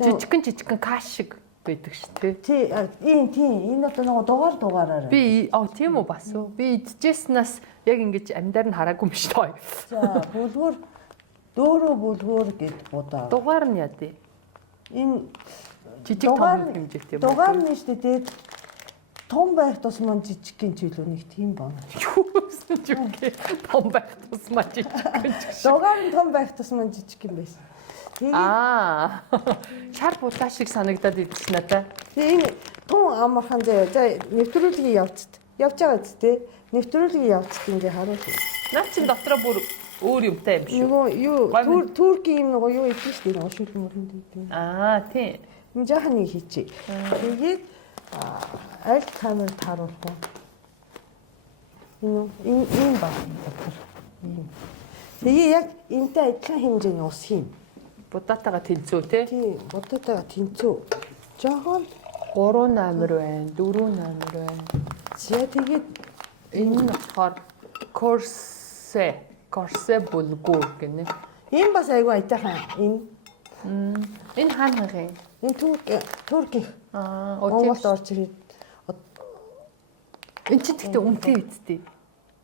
Жижигхэн каш шиг байдаг шүү дээ. Тийм. Энэ одоо нэг дугаараараа. Би тийм үү бас уу. Би идчихснаас яг ингэж амьдаар нь хараагүй юм шүү дээ. За бүлгүүр дөөрөө бүлгүүр гэд будаа. Дугаар нь яа дээ. Энэ жижиг том хэмжээтэй юм. Дугаар нь шүү дээ. Том байх тусмаа жижигхэн чөлөө нэг тийм байна. Юусэн ч үгүй. Том байх тусмаа жижигхэн. Дугаар нь том байх тусмаа жижигхэн байсан. Шар булаа шиг санагдаад идэж надаа. Тэгээ энэ тун амархан заяа. За нэвтрүүлгийг явж байгаа ч тий. Нэвтрүүлгийг явцд ингээ харуул. Наа чин дотроо бүр өөр юмтай юм шүү. Нөгөө юу туркийн юм нөгөө юу идэж шүү дээ. Нөгөө шүлэн мөрөнд идэв. Тийм. Энэ жаахан нэг хийчихье. Тэгээд аль камерт харуулах вэ? Энэ баг. Тэгээ яг энтэй адилхан хэмжээний ус хийм. Будатаага тэнцүү тий. Тийм, будатаага тэнцүү. Жаахан 3 номер байна, 4 номер байна. За тэгээд энэ нь болохоор корсе булгуур гэнэ. Энэ бас айгүй айтайхан. Энэ хаанхын? Энэ туркийн. Монголд орж ирээд. Энд чи тэгтээ үнэтэй үсттэй.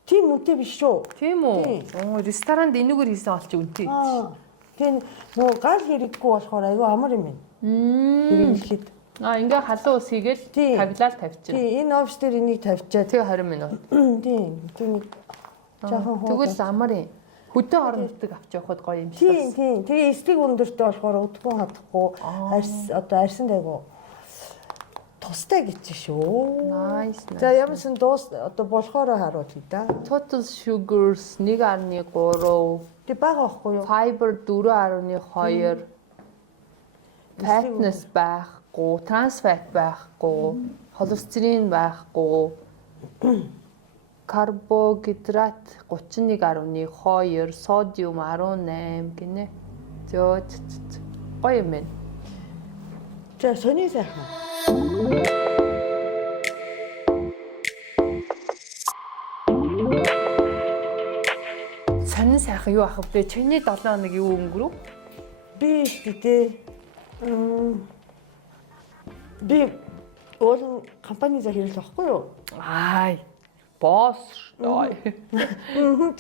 Тийм үнэтэй биш шүү. Тийм үү? Ресторанд энэгээр хийсэн бол чи үнэтэй. Тийм нөгөө гал хэрэггүй болохоор айгүй амар юм байна. Хэрэглэхэд. Ингээ халуун ус хийгээл таглал тавьчихна. Тийм энэ офс дээр энийг тавьчаад тэгээ 20 минут. Тийм. Жаахан хоо. Тэгвэл амар юм. Хөдөө орон нутаг авч явахд гоё юм шиг. Тийм. Тэгээ эслэг өндөртэй болохоор өдгөө хадахгүй арьсан дайгуу тустай гэж шүү. Nice. За ямарсан дуус одоо болохоор харуулъя да. Total sugars 1.3. Тэг бага байхгүй юу? Fiber 4.2. Fatness байхгүй, trans fat байхгүй, холестерин байхгүй. Карбогидрат 31.2, содиум 18 гинэ. Зөө гоё юм байна. За сони сайхан. Сонин сайхан юу ах вэ? Чиний 7 хоног юу өнгөрөв? Би тий. Би өөр компани захирал байхгүй юу? Босс шүү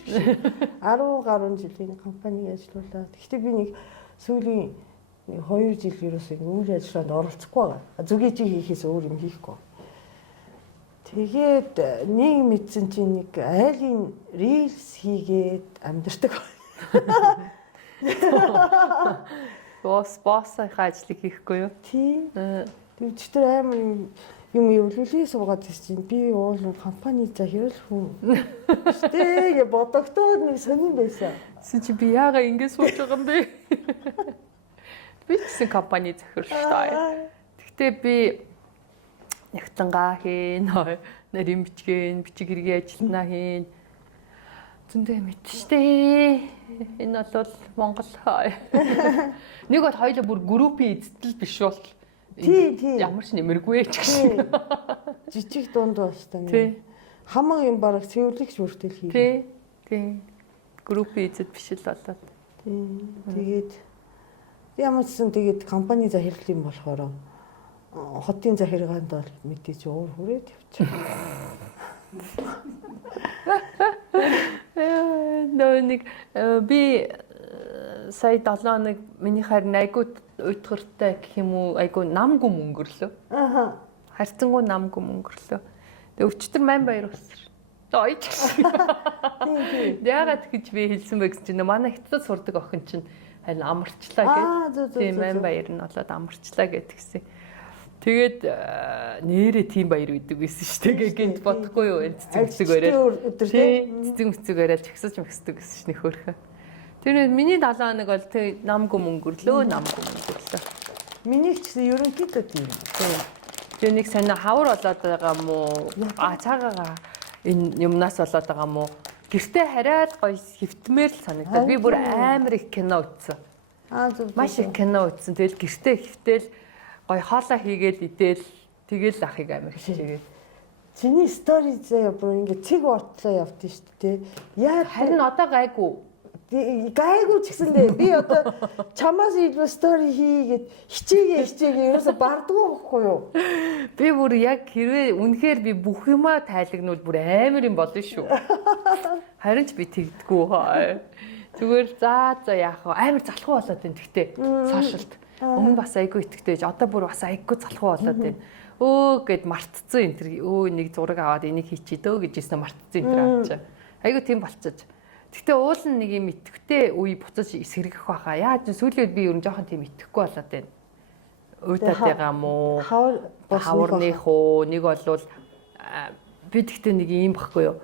дээ. 10 гаруй жилийн компаниг ажиллаулаад. Гэхдээ би нэг сүүлийн 2 жил ерөөсөө үйл ажиллагаанд оролцохгүй байгаа. Зүгээ чи хийхээс өөр юм хийхгүй. Тэгээд нэг мэдсэн чинь нэг айлын рилс хийгээд амьдэрдэг. Боссынхаа ажлыг хийхгүй юу? Тийм. Тэгээд ч тэр амар юм эвлүүлээ суугаад ирсэн. Би уул компани захирал хүн. Тэгэ бодогдоод нэг сонирн байсан. Чи би яага ингэ сууж байгаа юм бэ? Би ч компани захирал шүү дээ. Гэхдээ би нягтангаа хийн, нарийн бичиг хэргийн ажилтнаа хийн. Зөндөө мэдчихтэй. Энэ бол Монгол. Нэг бол хоёулаа бүр группийн эзэдэл биш бол Тийм. Ямар ч нэмэргүй ч гэсэн. Жижиг дунд бастай. Хамаг юм бараг цэвэрлэгч бүртэл хий. Тийм. Группийн эзэд биш л болоод. Тийм. Тэгээд ямар ч гэсэн тэгээд компани захирал юм болохоор хотын захиргаанд бол мэдээж уур хүрээд явчихсан. Нэг би сая 7 хоног миний харин айгуу уйтгартай гэх юм уу айгуу намгүй мөнгөрлөө. Харьцангуй намгүй мөнгөрлөө. Тэгээ өчтөр Манбаяр болсон. Ойч гэсэн. Яагаад гэж би хэлсэн бэ гэсэн чинь манай хятад сурдаг охин чинь харин амарчлаа гэж. Тийм Манбаяр нь болоод амарчлаа гэдгсэн. Тэгээд нэрээ тийм баяр үйдэг байсан шүү дээ. Гэнт бодохгүй юу? Цэцэг өрөөл. Цэцэг өрөөл чагсаж мэгсдэг гэсэн чинь нөхөрхөө. Тэр миний 7 хоног бол тэг намгүй мөнгөрлөө. Миний ч ерөнхийдөө тийм. Тэр нэг сонио хавар болоод байгаа юм уу? Цаагаага энэ юмнаас болоод байгаа юм уу? Гэртээ хараад гоё хөвтмээр л санагдаад. Би бүр амар их кино үзсэн. Маш их кино үзсэн. Тэгэл гэртээ хөвтөөл гоё хоолоо хийгээл идэл тэгэл ахыг амар хичээгээд. Чиний стори заяа бүр ингэ цэг ортлоо явдсан шүү дээ. Яа харин одоо гайгүй гайгүй ч гэсэндээ би одоо чамаас илүү стори хийгээд хичээгээ ерөөсө бардггүй байхгүй юу? Би бүр яг хэрвээ үнэхээр би бүх юмаа тайлагнуул бүр амар юм болно шүү. Харин ч би тэгдэггүй хаа. Зүгээр за яах вэ? Амар залхуу болоод байна тэгтээ. Сошиалд. Өмнө бас айгүй итгэвтэйж одоо бүр бас айгүй залхуу болоод байна. Гэд мартцсан энэ тэр нэг зураг аваад энийг хийчээ дөө гэжсэн мартцсан энэ тэр авчаа. Айгүй тийм болчихож. Гэтэ уул нь нэг юм итгэвтэй үе буцаж сэргэх байхаа. Яаж сүүлийн үед би ер нь жоохон тийм итгэхгүй болоод байна. Уйтатайгаа мó хаварных уу нэг болвол би тэгтээ нэг юм баггүй юу.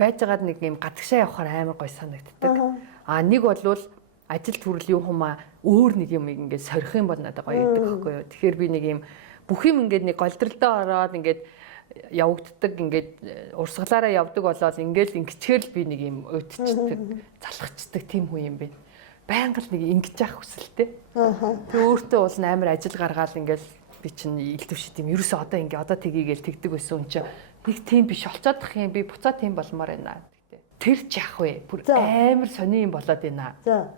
Байжгаад нэг юм гадагшаа явахаар амар гой санагддаг. Нэг болвол ажил төрөл юу хумаа өөр нэг юм ингээд сорих юм бол надад гоё идэг байхгүй юу. Тэгэхээр би нэг юм бүх юм ингээд нэг голдролдоо ороод ингээд явагддаг ингээд урсгалаараа явдаг болоод ингээд ингэчээр л би нэг юм өдчихдэг, залхацдаг тийм хүн юм бэ. Байнга л нэг ингэж явах хүсэлтэй. Тэг өөртөө бол амар ажил гаргаал ингээд би чинь илтвш тийм ерөөсөө одоо ингээ одоо тгийгээл тэгдэг байсан юм чи нэг тийм биш олцоодох юм би буцаа тийм болмоор байна гэдэг. Тэр ч яах вэ? Бүр амар сони юм болоод байна. За.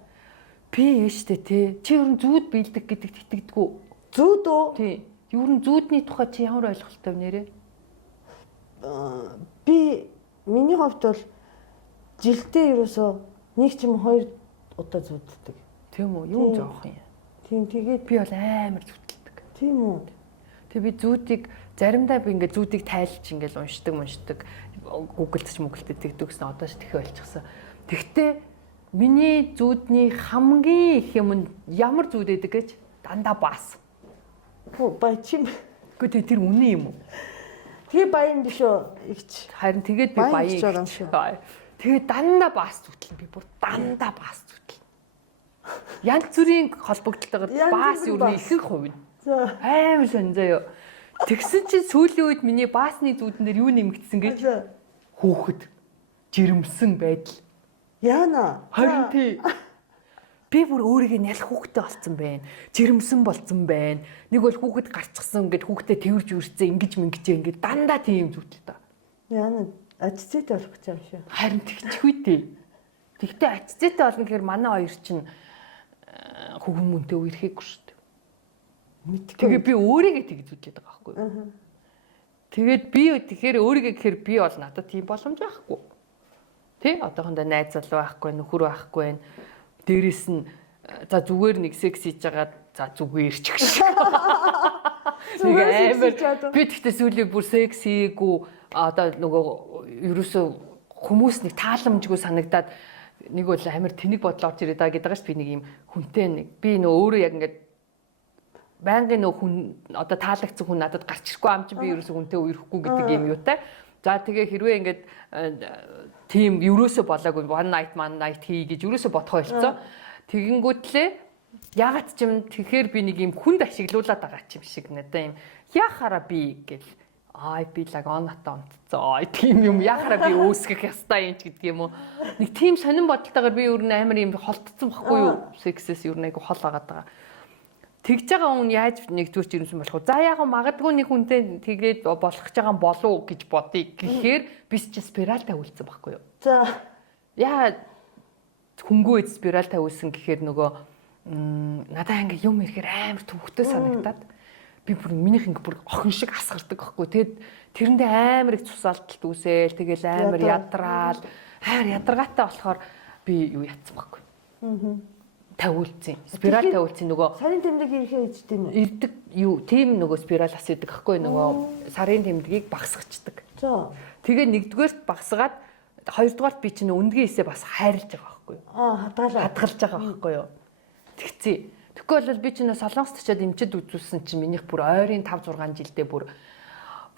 Би ээжтэй те. Чи ер нь зүүд биелдэг гэдэгт итгэдэггүй. Зүүд үү? Тий. Ер нь зүүдний тухай чи ямар ойлголттой вэ нэрээ? Би миний хувьд бол жилдээ ерөөсөө нэг ч юм 2 удаа зүуддэг. Тийм үү? Юу жоох юм. Тийм тэгээд би бол амар зүтэлдэг. Тийм үү? Тэг би зүүдийг заримдаа би ингээ зүүдийг тайлж ингээл уншдаг. Гуглдч мөглөд тэгдэг гэсэн одоо ч тэхээ болчихсон. Тэгтээ миний зүүдний хамгийн их юм нь ямар зүүд эдэг гэж дандаа баас. Баячим. Гэхдээ тэр үнэн юм уу? Тэгээ баян биш үү? Игч. Харин тэгээд би баян шүү. Тэгээд дандаа баас зүтэл би бүр дандаа баас зүтэл. Янз бүрийн холбогдлолтойгоор баас юу нэг ихэнх хувь нь. Амар сонь заяа. Тэгсэн чинь сүүлийн үед миний баасны зүүдэн дээр юу нэмэгдсэн гэж хүүхэд жирэмсэн байдал. Яана. Харин тий. Би бүр өөрийгөө нялх хүүхдтэй болсон байна. Жирэмсэн болсон байна. Нэг бол хүүхэд гарчихсан гэд хүүхдээ тэрж үрцээ ингэж ингээд дандаа тийм зүтэл та. Яана ачцэтэй болох гэж байгаа шүү. Харин тэгчихгүй дээ. Тэгтээ ачцэтэй болно гэхээр манай хоёр чинь хүүхэн мөнтэй үерхийггүй шүү дээ. Тэгээ би өөрийгөө тэгж үзээд байгаа байхгүй юу? Тэгээд би тэгэхээр өөрийгөө гэхээр би бол надад тийм боломж байхгүй. Тэ? Одоохондоо найз залуу байхгүй, нөхөр байхгүй байна. Дээрээс нь за зүгээр нэг секс хийж байгаа за зүгээр ч гэх шиг. Нэг амар би тэгтээ сүүлийн бүр секс хийгээгүй одоо нөгөө ерөөсөө хүмүүс нэг тааламжгүй санагдаад нэг бол амар тэнэг бодол орж ирээд байгаа гэдэг чинь би нэг юм хүнтэй нэг би нөө өөрөө яг ингээд байнгын нөө хүн одоо таалагдсан хүн надад гарч ирэхгүй ам чи би ерөөсөө хүнтэй үерхгүй гэдэг юм юутай. За тэгээ хэрвээ ингээд тийм ерөөсөө болоогүй one night хий гэж ерөөсөө бодох ойлцоо. Тэгэнгүүтлээ ягаад ч юм тэгэхээр би нэг юм хүнд ашиглуулад байгаа ч юм шиг надаа юм яхаараа би гэл би лаг онотоо онцоо тийм юм яхаараа би үүсгэх ёстой юм ч гэдэг юм уу. Нэг тийм сонирн бодолтойгоор би ер нь амар юм холтцсон байхгүй юу? Сексээс ер нь айгу хол агаад байгаа. Тэгж байгаа хүн яаж нэг зүрч ирсэн болох вэ? За яг магадгүй нэг хүнтэй тэгээд болох гэж байгаа болов гэж бодъё гэхээр бис чи спираль тавьулсан байхгүй юу? За яа хөнгөө спираль тавьулсан гэхээр нөгөө надаа ингээ юм ирэхээр амар төвхтэй санагдаад би бүр минийх ингээ бүр охин шиг асгардаг байхгүй. Тэгээд тэрэндээ амар их цусаалталт үүсээл тэгэл амар ядраал амар ядаргаатай болохоор би юу ятсан байхгүй. Тавиулсан. Спираль тавиулсан нөгөө сарын тэмдэг ирэхээ ичдэг юм уу? Ирдэг юу тийм нөгөө спираль асуудаг байхгүй нөгөө сарын тэмдгийг багсгачдаг. За. Тэгээ нэгдүгээрт багсгаад хоёрдугаарт би чинь өндгийн хэсээ бас хайрлаж байгаа байхгүй юу? Хадгалж байгаа байхгүй юу? Тэгцээ. Тэгэхгүй бол би чинь солонгост очиод эмчэд үзүүлсэн чинь минийх бүр ойрын 5 6 жилдээ бүр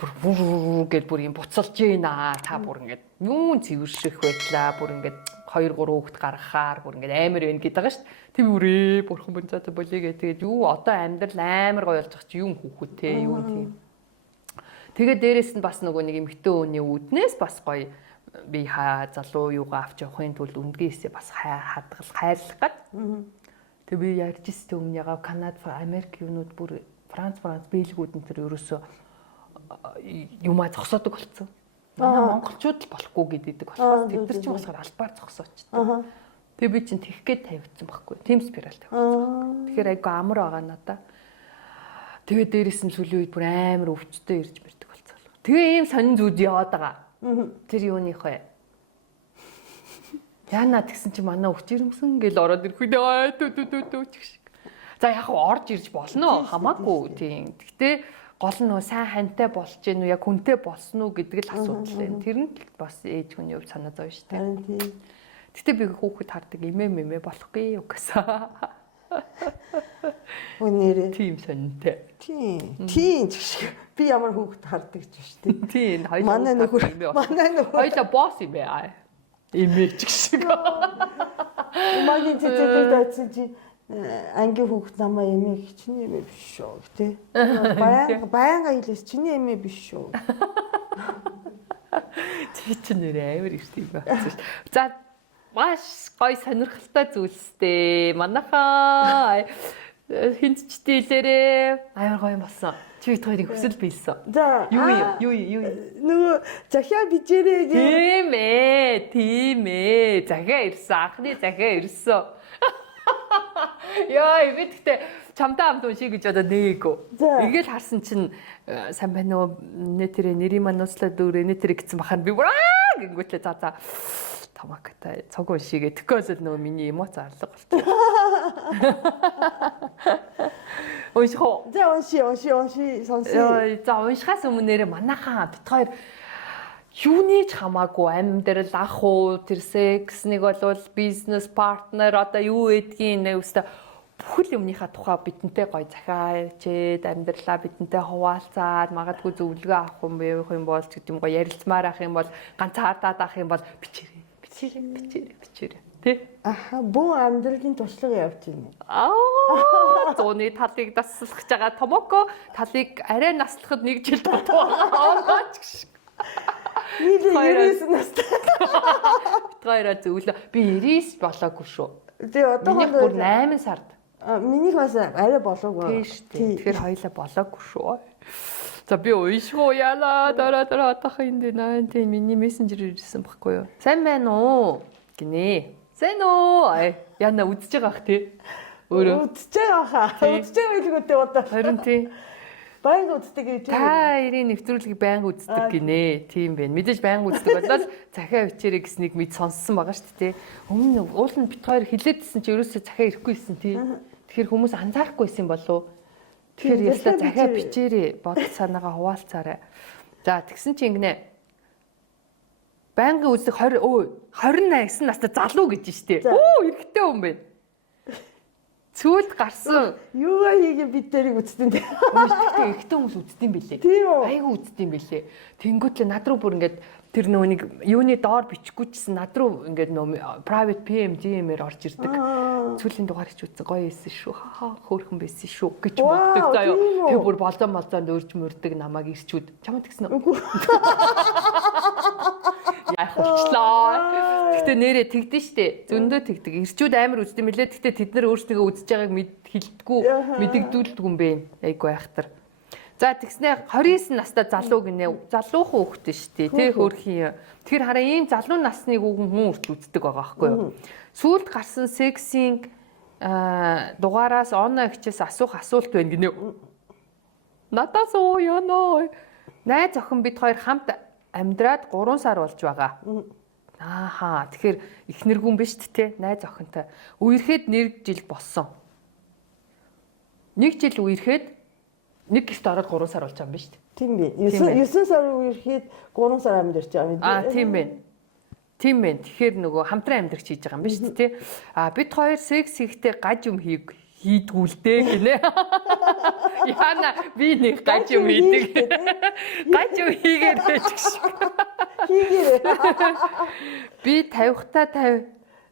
гээд бүр юм буцалж ийна. Та бүр ингээд юун цэвэрших байдлаа бүр ингээд 2 3 хүүхэд гаргахаар бүр ингээд амар байна гэдэг байгаа шүү дээ. Тэг бүрээ бурхан бонцоо болигээ тэгээд юу одоо амьдрал амар гоё болж байгаа чи юм хүүхэд те юу тийм. Тэгээд дээрэс нь бас нөгөө нэг эмхтэн өөний үүднээс бас гоё би залуу юугаа авч явахын тулд өндгийн хэсээ бас хайрлах гад. Тэг би ярьж ирсэн өмнө ягаа Канада, Америк юунууд бүр Франц, Бельгиуд энэ төр ерөөсөө юмаа зогсоодог болцсон. Манай монголчууд л болохгүй гэдэг болохоор тэд нар ч болохоор албаар зогсоочтой. Тэгээ би чинь тэгэх гээд тавьчихсан байхгүй. Тим спираль тавьчихсан. Тэгэхээр айгүй амар байгаа надаа. Тэгээ дээрээс нь сүүлийн үед бүр амар өвчтөй ирж мэрдэг болцоо. Тэгээ ийм сонин зүуд яваад байгаа. Тэр юуных вэ? Яна тэгсэн чи манай өвч ирэмсэн гэл ороод ирэх үү түү чиг шиг. За яг орж ирж болно хамаагүй тийм. Гэхдээ гол нь сайн хантай болж гэнэ үү яг хүнтэй болсон уу гэдэг л асуудал байна. Тэр нь бас ээж хүний хувьд санаа зовж штэ. Гэтэ би хүүхэд хардаг имээ болохгүй юу гэсэн. Өнөөдөр тийм сонинтэй. Тийм шиг би ямар хүүхэд хардаг ч штэ. Тийм манай нөхөр хоёлаа босс юм бэ. Имэж шиг. Магийн цэцэрлэг дайцсан чи ангийн хүүхэд намаа эмээ чиний эмээ биш шүү тий. Баянга хэлээс чиний эмээ биш шүү. Чи ч нэрээ амар их юм байна шүү. За маш гой сонирхолтой зүйлстэй. Манайхаа хинтчтэй хэлээрээ амар гоё болсон. Чи бид хоёрын хүсэл биелсэн. За юу. Нөгөө захиа бижээрээ тийм ээ. Захиа ирсэн. Анхны захиа ирсэн. Яа, би тэгтээ чамтай хамт уншия гэж одоо нээгээгүй. Ингээл харсан чинь сайн байна уу? Нэтэрэ нэрийн манууслаад өөрөө нэтэрэ гэсэн бахаар би бүр гингүүтлээ за тамактай цог уншигээ тэгээс л нөгөө миний эмоц алга болчих. Уншихоо. За унши сонсъё. За уншихаас өмнө манайхаа бит хоёр юунийч хамаагүй амьдрал ах уу тэр секс нэг бол бизнес партнер одоо юу гэдгийг нэ өстө бүхэл юмныхаа тухай бидэнтэй гоё захиачээд амьдралаа бидэнтэй хуваалцаад магадгүй зөвлөгөө авах юм бол ч гэдэм гоё ярилцмаар ах юм бол ганцаардаад ах юм бол бичээрэй тий. Аха бүү амьдралын туршлага явж байна. Зууны талыг наслах гэж байгаа томоко талыг арай наслахад 1 жил дутгаа ч гэж. Нилээ 99 настай. Гайраа зөвлөө. Би 99 болоогүй шүү. Тэгээ одоо бүр 8 сард. Минийх бас арай болоогүй. Тэгэхээр хоёлаа болоогүй шүү. За би уйшгүй яла дараа атах юм дэ тийм миний мессенжер ирсэн баггүй юу. Сайн байна уу гинэ. Сайн уу. Яна үдчихэж байгаа ах тий. Өөрөө үдчихэж байгаа хаа. Үдчихэж байгаа гэдэг одоо. Харин тий. Байнга үздэг гэж. Та ирийн нэвтрүүлгийг байнга үздэг гинэ. Тийм байна. Мэдээж байнга үздэг болол захиа бичээрэй гэснийг мэд сонссон байгаа шүү дээ. Өмнө уул нь бит хоёр хилээдсэн чи ерөөсөө захиа ирэхгүйсэн тий. Тэгэхээр хүмүүс анзаарахгүйсэн болов. Тэгэхээр ястаа захиа бичээрэй бодол санаагаа хуваалцаарай. За тэгсэн чи ингэнэ. Байнга үздэг 28 настай залуу гэж штэ. Эрэгтэй хүн байна. Цүлд гарсан. Юугаа хийгээ бид тэрийг үзтэн дээ. Гэхдээ ихтэй хүмүүс үздэм билээ. Айгу үздэм билээ. Тэнгүүтлээ над руу бүр ингээд тэр нөгөө нэг юуны доор бичихгүй чсэн над руу ингээд нөгөө private PM GM-ээр орж ирдэг. Цүлийн дугаар хийж үзсэн гоё эссэн шүү. Хөөрхөн байсан шүү гэж боддог заяа. Тэг бүр болзоонд өрж мөрдөг намайг ирчүүд. Чамд гисэн үү? Яах болчлоо. Гэтэ нэрээ тэгдэн штэ. Зөндөө тэгдэг. Ирчүүд амар үздэм билээ. Гэтэ тэд нар өөрсдөө үзэж байгааг хэлдэггүй, мэдэгдүүлдэг юм бэ. Айгу айхтар. За тэгснэ 29 настай залуу гинэ. Залуухан хүүхэд штэ. Тэ хөөрхийн. Тэгэхээр хараа ийм залуу насны хүн хүртэл үздэг байгаа байхгүй юу? Сүүлд гарсан сексийн дугаараас оноо ихчээс асуух асуулт байна гинэ. Надаас уу ёо. Найз охин бид хоёр хамт амьдраад 3 сар болж байгаа. Ааха. Тэгэхээр эхнэргүн биш тэ найз охинтой. Үерхэд 1 жил болсон. 1 жил үерхэд 1 гişт ороод 3 сар болж байгаа юм биш үү? Тийм би. 9 сар үерхэд 3 сар амьдарч байгаа юм. Тийм байна. Тийм байна. Тэгэхээр нөгөө хамтран амьдрах хийж байгаа юм биш үү те? Бид хоёр секс хийхдээ гаж юм хийдгүүлдэ гинэ. Яна би нэг гаж юм хийдэг. Гаж юм хийгээд байж шиг. Хийгээрээ. Би 50-та 50.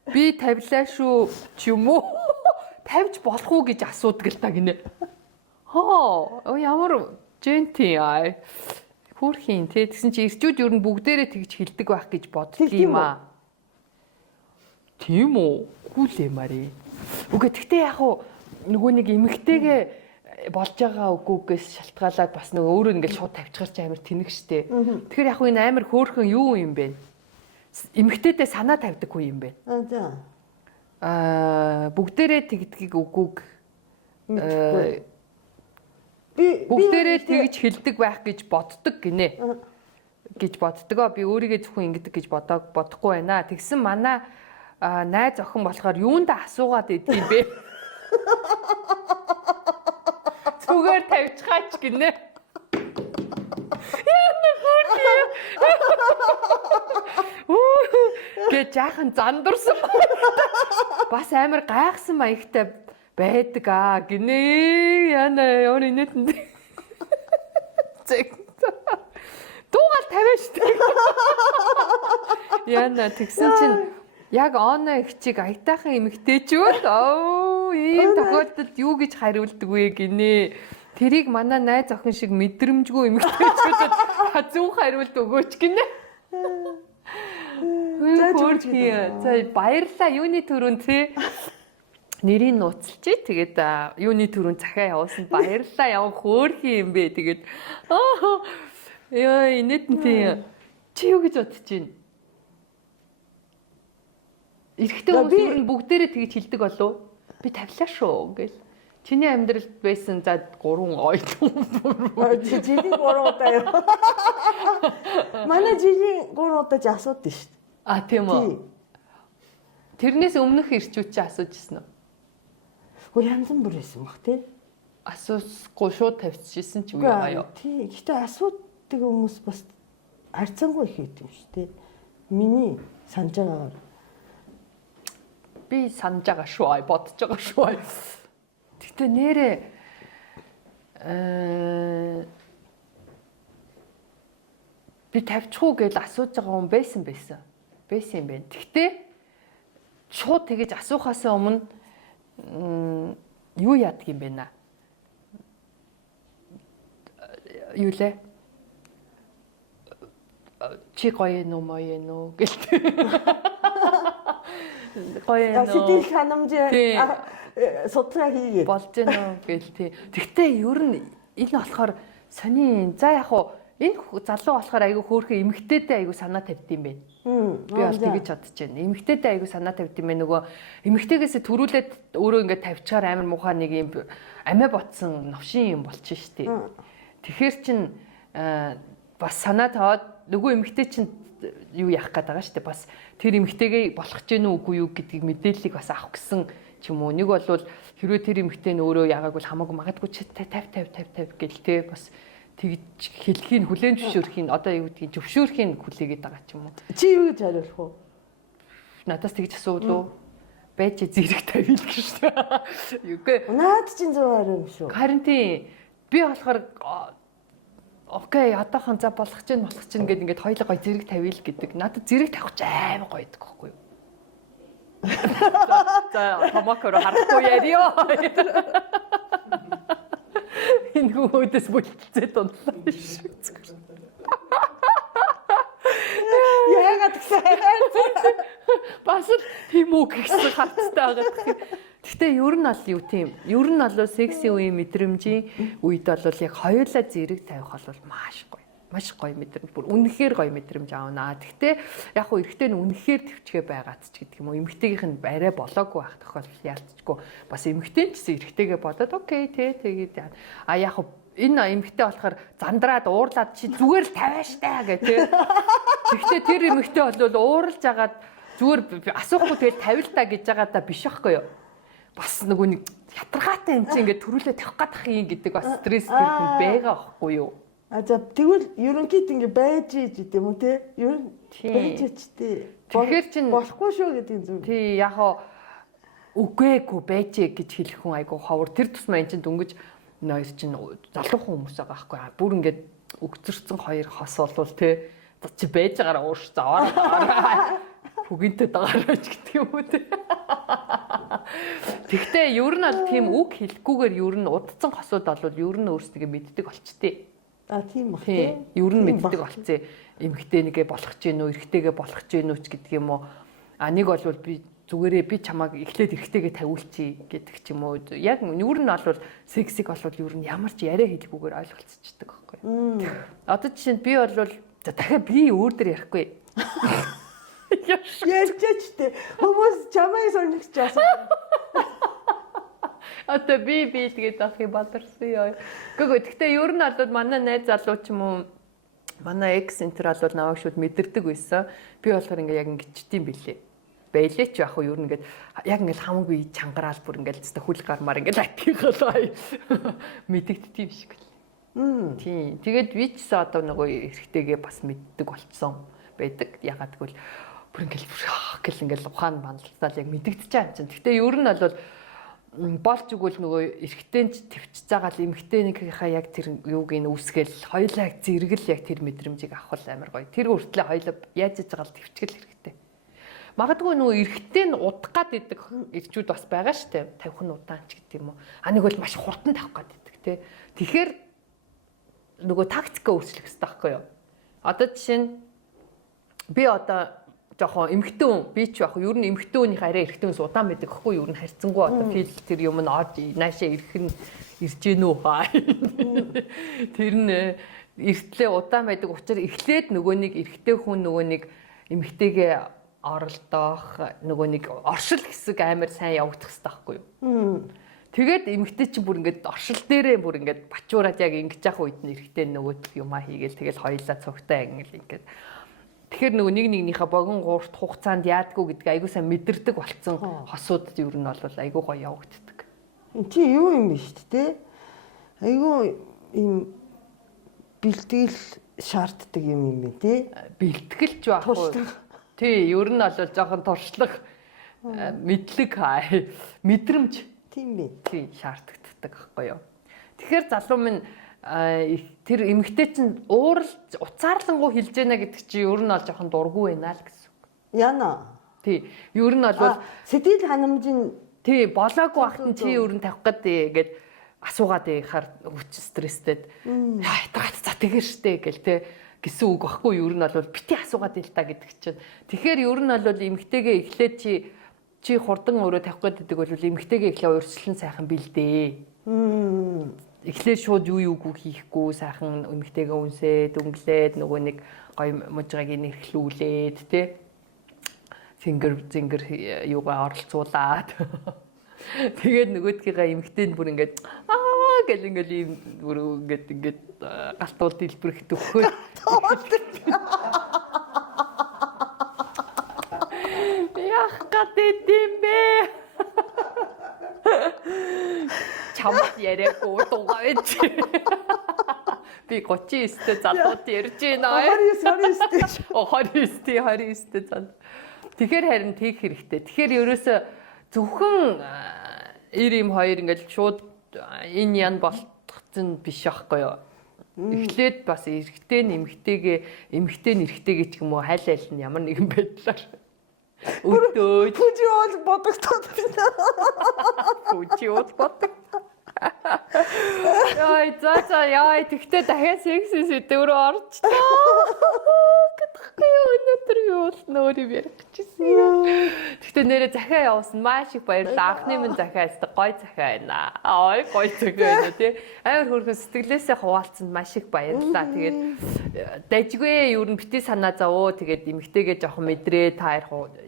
Би тавилаа шүү ч юм уу? Тавьж болох уу гэж асуудаг л та гинэ. Ямар женти Хүүрхийн тий тэгсэн чи ирчүүд ер нь бүгдээрээ тэгж хилдэг байх гэж боддөг юм аа. Тийм үү? Хүлээ мари. Үгүй тэгтээ яг уу нөгөө нэг эмэгтэйгээ болж байгаа үгүйгээс шалтгаалаад бас нөгөө өөрөө ингээд шууд тавьчихар чи амар тэнэг штэ. Тэгэхээр яг уу энэ амар хөөрхөн юу юм бэ? Эмэгтэйдээ санаа тавьдаг хүн юм бэ? За. бүгдээрээ тэгдгийг үгүйг Мэдгүй. Би бүгдээрээ тэгж хэлдэг байх гэж боддог гинэ. Гэж боддгоо би өөрийгөө зөвхөн ингэдэг гэж бодохгүй байна. Тэгсэн манай найз охин болохоор юундаа асуугаад идэв юм бэ? Зүгээр тавьчихаач гинэ. Яна хөөе. Гэ жаахан зандурсан. Бас амар гайхсан маягтай байдаг гинэ. Яна ёо инээтэнд. Зэг. Дуугал тавиа штэ. Яна тэгсэн чинь яг оноо их чиг аятайхан эмэгтэйчүүд ийм тохиолдолд юу гэж хариулдаг вэ гинэ. Тэрийг манай найз охин шиг мэдрэмжгүй эмэгтэйчүүдэд зөв хариулт өгөөч гинэ. За баярлалаа юуны төрөнд тий нэрийг нууцлчих. Тэгээд юуны төрөнд захиа явуулсан баярлалаа явах хөөрхий юм бэ. Тэгээд яа инээдэнтэй чи юу гэж бодож байна? Эрэгтэй хүмүүс ер нь бүгдээрээ тэгж хэлдэг болов. Би тавлаа шүү гэл. Чиний амьдралд байсан за 3 ойлон. Жиний 3 удаа яа. Манай жиний 3 удаа ч асуудаг шүү дээ. Тийм үү. Тэрнээс өмнөх ирчүүд чи асууж ирсэн үү? Хөө янз бүр байсан баг тий. Асуусгүй шууд тавьчихсан ч үгүй аа. Тий. Гэхдээ асуудаг хүмүүс бас харьцангуй их гэдэг юм шүү дээ. Миний санаж байгаагаар би санаж байгаа шүү бодож байгаа шүү. Тэгтээ нэрээ би тавьчихуу гэж асууж байгаа хүн байсан юм байна. Тэгтээ шууд тэгэж асуухаас өмнө юу яадаг юм бэ наа? Юу лээ? Чи гоё нөө моё нөө гэлтэй. Гоё нөө. Сэтгэл ханамжаа судлаа хийгээд болж гэнэ гэлтэй. Тэгтээ ер нь энэ болохоор сони за яг хуу энэ залуу болохоор айгүй хөөрхөн эмэгтэйдээ айгүй санаа тавьд юм байна. Би бол тэгэж бодож байна. Эмэгтэйдээ айгүй санаа тавьд юм байна. Нөгөө эмэгтэйгээс төрүүлээд өөрөө ингээд тавьчихаар амар муухай нэг юм амиа ботсон новшин юм болчих штий. Тэгэхээр чин бас санаа таваад нөгөө эмэгтэй чин юу яах гээд байгаа штий. Бас тэр эмэгтэйгээ болох ч гэнэ үгүй юу гэдгийг мэдээллийг бас авах гэсэн ч юм уу. Нэг бол хэрвээ тэр эмэгтэй нь өөрөө яагаагүй хамаагүй магадгүй чи 50 гэл те бас тэгж хэлхийг хүлээн зөвшөөрхийн одоо юу гэдгийг зөвшөөрхийн хүлээгээд байгаа ч юм уу. Чи юу гэж хариулах вэ? Надаас тэгж асуулуу. Байж зэрэг тавил гэж шүү дээ. Үгүй. Наад чинь 120 юм шүү. Харин тийм би болохоор окей одоохон за болох чинь гэд ингээд хоёлоо гой зэрэг тавил гэдэг. Надад зэрэг тавих ч амар гоё гэдэг байхгүй юу? За хамаакаар харахгүй ярио. Энэ хөөдөс бүлтцээ дундлаа шүү. Яагаад гэсэн бас тийм үг гэсэн хаттай байгаа. Гэхдээ ер нь ал юу тийм. Ер нь бол секси үе мэдрэмжийн үед бол яг хоёулаа зэрэг тавих бол маш гоё. Маш гоё мэдрэмж. Бүр үнэхээр гоё мэдрэмж аавна. Гэхдээ яг хуу эрэгтэй нь үнэхээр төвчгээ байгаад ч гэдэг юм уу. Эмэгтэйгийнх нь барай болоогүй байх тохиолдол яалтчгүй. Бас эмэгтэй нь ч гэсэн эрэгтэйгээ бодоод окей тэгээд яг хуу энэ эмэгтэй болохоор зандраад уурлаад чи зүгээр л тавиа штэ гэх тээ. Гэхдээ тэр эмэгтэй бол ууралж агаад зүгээр асуухгүй тэгээд тавил та гэж байгаа да биш байхгүй юу? Бас нөгөө нэг ятаргаатай юм чи ингээд төрүүлээ тавих гэдэг юм гэдэг бас стресс байгаа байхгүй юу? За тэгвэл ерөнхийд ингэ байж гэдэг юм уу те? Ер нь байж чтэй. Тэгэхээр чин болохгүй шүү гэдэг юм зүг. Тий яг хаа үгүйгүй байж гэж хэлэх хүн айгу ховор тэр тусмаа эн чин дөнгөж нойр чин залуухан хүмүүс байгаа байхгүй. Бүр ингээд өгцөрцөн хоёр хос болвол те чи байж байгаараа ууш заваа. Бүгэнтэй дагаараач гэдэг юм уу те. Тэгтээ ер нь аль тийм үг хэлэхгүйгээр ер нь удцсан хосууд болвол ер нь өөрсдөө мэддэг болчтой. Тийм баг тийм. Ер нь мэддэг болцсон. Эмэгтэй нэгэ болох ч гэнэ үү, эрэгтэйгээ болох ч гэнэ үү ч гэдэг юм уу. Нэг бол би зүгээрээ би чамааг эхлээд эрэгтэйгээ тавиулчих гэдэг ч юм уу. Яг ер нь бол сексиг бол ер нь ямар ч яриа хэлэхгүйгээр ойлголцчихдаг байхгүй. Одоо жишээ нь би бол за дахиад би өөр дөр ярихгүй. Ярьж штэ. Хүмүүс чамайг сонирхож байгаа. Одоо би тэгээд ах юм бадарсан ёо. Гэхдээ ер нь бол манай найз залуу ч юм уу манай экс центр бол наваг шууд мэдэрдэг байсан. Би болохоор ингээ яг ингэчтiin билээ. Байлээ ч яг хөө ер нь ингээд яг ингээд хамаагүй чангараал бүр ингээд зөв хүл гармаар ингээд атгихалаа мэдэгдтiin шиг л. Тийм. Тэгээд би ч одоо нөгөө эрэгтэйгээ бас мэддэг болцсон байдаг. Ягаад гэвэл бүр ингээд гэл ингээд ухаан бандалтал яг мэдэгдэж байгаа юм чинь. Гэхдээ ер нь бол болж игэл нөгөө эрэгтэйч твчж байгаа л эмэгтэйнийхээ яг тэр юуг ин үүсгээл хоёулаа яг зэрэгэл яг тэр мэдрэмжийг авах амар гоё. Тэр хүртлээ хоёулаа яаж иж байгаа л твчгэл хэрэгтэй. Магадгүй нөгөө эрэгтэй нь удах гад идэг ирчүүд бас байгаа штэ. 50 хүн удаан ч гэдэг юм уу. Нэг бол маш хурдан тавих гад идэг те. Тэгэхээр нөгөө тактика өөрчлөх хэрэгтэй байхгүй юу? Одоо жишээ нь би одоо жоохон эмхтэн хүн би ч яг ер нь эмхтэн хүнийх арай эрэгтэн хүнс удаан байдаг гэхгүй юу? Ер нь харьцангуй одоо фил тэр юм нь наашаа ирэх нь ирж гэнэ үү хаа. Тэр нь эртлээ удаан байдаг учраас эхлээд нөгөө нэг эрэгтэй хүн нөгөө нэг эмхтэйгээ оролдоох нөгөө нэг оршил хэсэг амар сайн явагдах хэрэгтэй байхгүй юу? Тэгээд эмэгтэй чинь бүр ингээд оршил дээрээ бүр ингээд бачуураад яг ингэж явах үед нь эрэгтэй нөгөөдөх юмаа хийгээл тэгэл хоёлаа цогтой ингээд тэгэхээр нөгөө нэгнийхээ богино гуурт хугацаанд яадгүй гэдгийг айгуу сайн мэдэрдэг болцсон хосууд ер нь бол айгуу гоё явагддаг. Чи юу юм бэ шүү дээ? Айгуу ийм бэлтгэл шаарддаг юм бэ те? Бэлтгэлч байхгүй. Тий, ер нь бол жоохон туршлага мэдлэг мэдрэмж тийм бэ. Тий, шаарддаг байхгүй юу. Тэгэхээр залуу минь тэр эмэгтэй чинь ууралж уцаарлангуу хэлж яана гэдэг чи ер нь бол жоохон дургүй байна л гэсэн. Яна. Тий, ер нь бол сэтгэл ханамжийн тий болоогүй ахтан чи ер нь тавих гээд асуугаад ихаар хүч стресстэд за тэгэр штэ гэл те гэсэн үг баггүй ер нь бол бити асуугаад ил та гэдэг чинь. Тэгэхээр ер нь бол эмэгтэйгээ эхлээд чи хурдан өөрөө тавих гэдэг бол эмэгтэйгээ эхлээ урьдчилан сайхан бэлдээ. Эхлээд шууд юу юугүй хийхгүй сайхан эмэгтэйгээ үнсээд өнгөлээд нөгөө нэг гоё мужрааг нэрхлүүлээд те зингэр юугаа оролцуулаад тэгээд нөгөөдгийгээ эмэгтэй нь бүр ингээд гэл ингээд ийм бүр ингээд галтуул дэлбэрэх төгхөөд яах гэдэг бэ? Чамд яриаггүй дуугаа байж. Би 39-т залууд ярьж байна. 29-т зал. Тэгэхээр харин тийх хэрэгтэй. Тэгэхээр ерөөсө зөвхөн 92 ингээд шууд энэ ян болтгцэн биш байхгүй юу? Эхлээд бас эрэгтэй эмэгтэй нэрхтэйгээ ч юм уу хайл нь ямар нэгэн байдлаар өдөөж Пүжи бол бодогдоод байна. Пүжи бол бодог. Яа тэгтээ дахиад секси сэдвээр орчлоо. Гэдэггүй өнөөдөр би бол нөр юм ярих гэжсэн. Тэгтээ нэрээ захиа явуулсан маш их баярлалаа. Анхны минь захиа өстө гой захиа байна. Гой захиа байна тий. Амар хөрхөн сэтгэлээсээ хуваалцсанд маш их баярлалаа. Тэгээд дажгүй ер нь бити санаа зовоо. Тэгээд эмэгтэйгээ жоохон мэдрээ та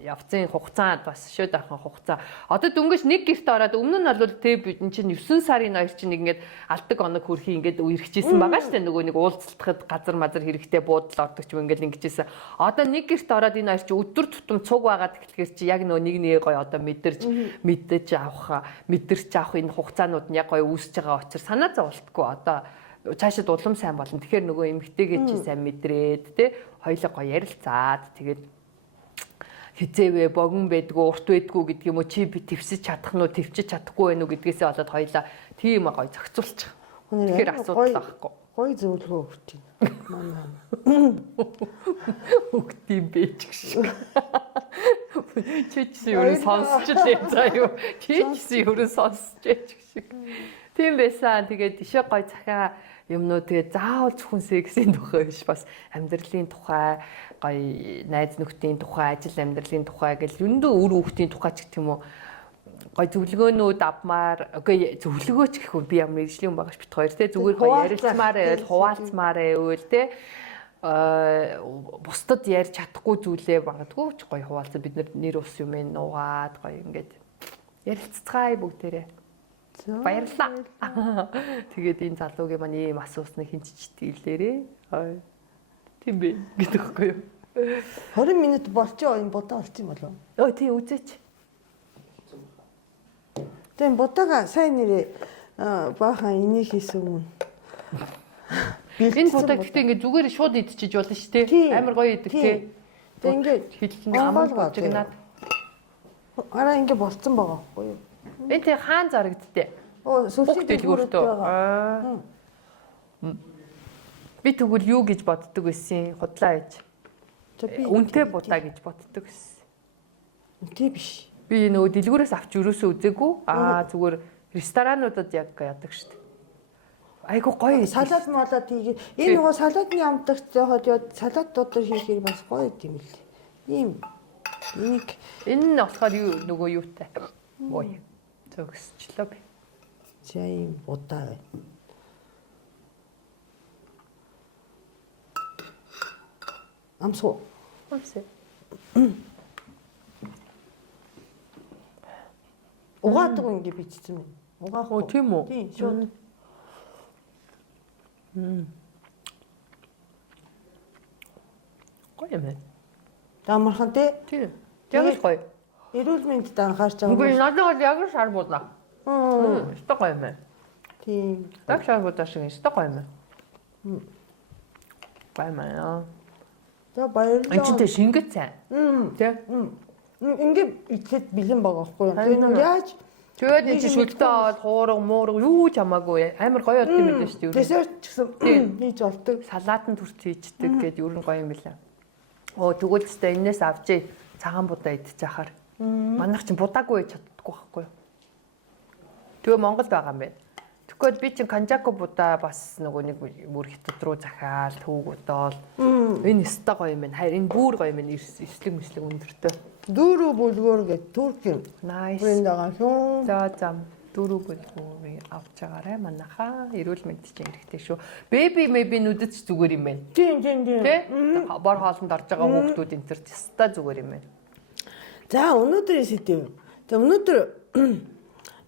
явцын хугацаанд бас шөөд авах хугацаа. Одоо дөнгөж нэг гэрт ороод өмнө нь бол тий бид чинь 9 сарын 2 чинь ингээд алдаг оног хөрхи ингээд үерхчихсэн байгаа шүү дээ. Нөгөө нэг уулзалтахад газар мазар хэрэгтэй буудлаа ордог ч юм ингээд ингэжсэн. Одоо нэг гэрт ороод энэ хоёр чи өдөр тутам цуг байгаад тэгэхээр чи яг нөгөө нэг гоё одоо мэдэрч авах энэ хугацаанууд нь яг гоё үүсэж байгаа учраас санаа зовлтгүй одоо цаашид улам сайн болно. Тэгэхээр нөгөө эмэгтэйгээ чи сайн мэдрээд те хоёлоо гоё ярилцаад тэгээд хизээвэ богино байдгүй урт байдгүй гэдэг юм уу чи би твсэж чадах нь уу твчиж чадахгүй байх уу гэдгээсээ болоод хоёлаа тийм гоё зохицуулчих. Тэгэхээр асуудал байхгүй. Гоё зөвлөгөө өгч байна. Өгдөм байж гэх. Чичсэн юу сонсч лээ заяа. Чичсэн юу сонсч гэх. Тийм байсан. Тэгээд ишээ гоё захиа юмнууд тэгээд заавал зөвхөн сексийн тухай биш бас амьдралын тухай гоё найз нөхдийн тухай ажил амьдралын тухай гэл өндөө өр хүүхдийн тухай ч гэх юм уу гоё зөвлөгөөнүүд авмаар үгүй зөвлөгөөч гэх үү би ямар мэргэжлийн хүн байгаа ш бит хоёр те зүгээр гоё ярилцмаар байл хуваалцмаар байвал те бусдад ярьж чадахгүй зүйлээ магадгүй ч гоё хуваалцаа бид нэр ус юм нуугаад гоё ингээд ярилццгаая бүгдээрээ. Баярлалаа. Тэгээд энэ залуугийн маань ийм асуусныг хинчичтэй илээрээ. Тийм бэ гэдэгхгүй юу? 20 минут болчихоо энэ будаа болчих юм болов. Өө тий үзээч. Тэгээ будаага сайн нэрээ баахан энийг хийсэн юм. Энэ будааг гэхдээ ингээд зүгээр шууд идчихэж болно шүү дээ. Амар гоё идэг тий. Тэгээ ингээд хэлсэн аман божигнаад. Араа ингээд болцсон байгаа байхгүй юу? Энэ тий хаан зарагдтээ. Сүлжээ дэлгүүртөө. Би тэгвэл юу гэж боддог байсан худлаа ээж. Үнтэй будаа гэж боддог байсан. Үнтэй биш. Би нөгөө дэлгүүрээс авч өрөөсөө үзээгүй. Зүгээр ресторануудад яг яадаг шүү дээ. Айгу гоё салат молоод хийгээд энэ нөгөө салатны амтагч зөөхөд яа салатуудаар хийхээр бас гоё юм л. Ийм энийг энэ нь болохоор юу нөгөө юутай. Гоё. Зөксчлөө би. За ийм будаа бай. Амсуу. Амсаа. Угаадаг ингэ бичсэн юм. Угаах. Оо тийм үү? Тийм, шууд. Гоё юм байна. Дамархан тий. Тийм. Яг л гоё. Эрүүл мэндэд анхаарч байгаа. Үгүй надад бол яг л шар будаа. Өстой гоё юм байна. Тийм. Яг шар будаа шиг өстой гоё юм байна. Гоё юм байна. За баярлалаа. Энд чинь шингэт сайн. Тий. Ингээ ихэд бэлэн байгаа байхгүй юу? Тэгээ яаж тэгээд энэ чинь шүлтээ аваад хуурга муурга юу ч хамаагүй амар гоё болт юм байна шүү дээ. Десерт ч гэсэн хийж болдог. Салаатан төрч хийждэг гэд ер нь гоё юм байна. Оо тэгвэл ч гэсэн энээс авчи цагаан будаа идчих яхаар. Манайх чинь будаагүй хийж чаддаггүй байхгүй юу? Тэгээ Монголд байгаа юм байна. Тэгэхгүй би чинь канжаку будаа бас нөгөө нэг бүр хятад руу захиал төвг удоол. Энэ өстой гоё юм байна. Харин энэ бүр гоё юм байна. Эслэг мэслэг өндөртэй. Дүүрүү бүлгөөр гэж турк юм. Nice. Брэнд байгаа шүү. За дөрөв бүлгүүрийг авч байгаарай манайхаа. Эрүүл мэнд чинь хэрэгтэй шүү. Baby maybe нүдэд ч зүгээр юм байна. Тийм. Тэ? Бор хоолнд орж байгаа хүүхдүүд энэ төр теста зүгээр юм байна. За өнөөдрийн сэдв. Тэгээ өнөөдөр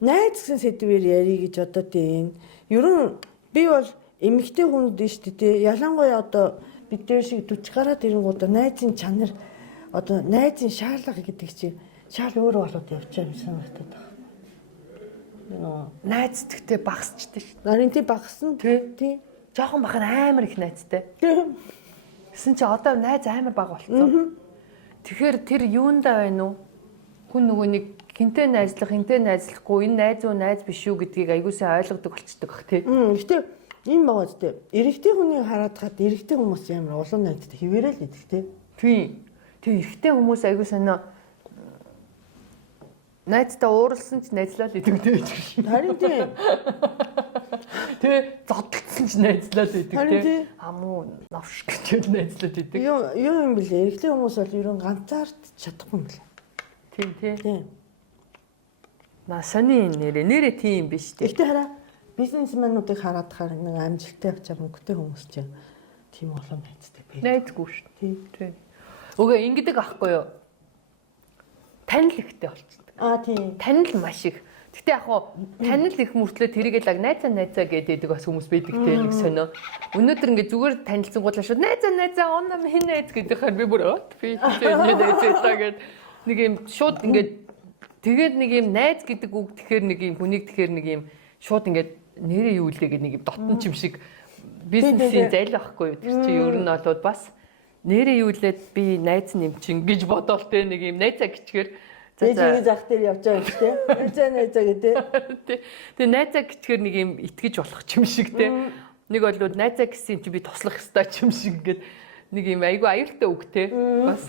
найз гэсэн сэдвээр ярих гэж одоо тийм. Ер нь би бол эмэгтэй хүн дээ шүү дээ. Ялангуяа одоо бид дээр шиг 40 гараад ирэнгүүт найзын чанар одоо найзын шаарлага гэдэг чинь шаал өөрөө болоод явчихсан юм санагдаад байна. Найз тэгтээ багасчтэй шүү. Нарийн тий багсан тий. Жохон бахар амар их найзтай. Тийм. Гэсэн чи одоо найз амар бага болцсон. Тэгэхээр тэр юундаа байна уу? Хүн нөгөө нэг хинтээ найзлахгүй энэ найз уу найз биш үү гэдгийг аягуулсан ойлгодог болчдөг бах тий. Гэтэ энэ байгаа зү. Эрэгтэй хүнийг хараад хаад эрэгтэй хүмүүс амар улам найзтай хിവэрэл идэх тий. Тийм. Тэг эрэгтэй хүмүүс аягүй санаа найзтай ууралсан ч найзлаад идэг гэж байна. Харин тийм. Тэ зодтолсон ч найзлаад идэг Харин тий. тийм. Амуу навш гэж найзлаад идэг. Юу юм бэлээ? Эрэгтэй хүмүүс бол ерөн ганцаард чадахгүй юм бэлээ. Тийм тий. Тийм. Сони нэрээ тийм биш тий. Гэхдээ хараа бизнесмэнүүдийг хараад хаар нэг амжилттай явж байгаа мөнгөтэй хүмүүс чинь тийм олон найзтай бай. Найзгүй шүү. Тий. Үгүй ингэдэг ахгүй юу? Танил ихтэй болчихдог. Тийм. Танил маш их. Гэтэ яг хуу танил их мөртлөө тэрийг л найзаа гэдэг бас хүмүүс байдаг те нэг сонио. Өнөөдөр ингээ зүгээр танилцсангуудлаа шүү. Найзаа оноо хин найз гэдэг хаар би бүр би найзаа гэд нэг юм шууд ингээ тэгээд нэг юм найз гэдэг үг тэгэхээр нэг юм хүнийг тэгэхээр нэг юм шууд ингээ нэрээ юу лээ гэдэг нэг юм дотн чим шиг бизнесийн зайл байхгүй юу. Тэр чи ер нь болоод бас нэрээ юу лээд би найз нэмчин гэж бодоол те нэг юм найзаа гिचгээр Тэжиг зах дээр явж байгаа юм шүү дээ. Найзаа гэдэг. Тэгээ найзаа гिचгээр нэг юм итгэж болох юм шиг те. Нэг бол найзаа гэсэн чи би туслах ёстой юм шиг ингээд нэг юм айгүй аюултай үг те. Бас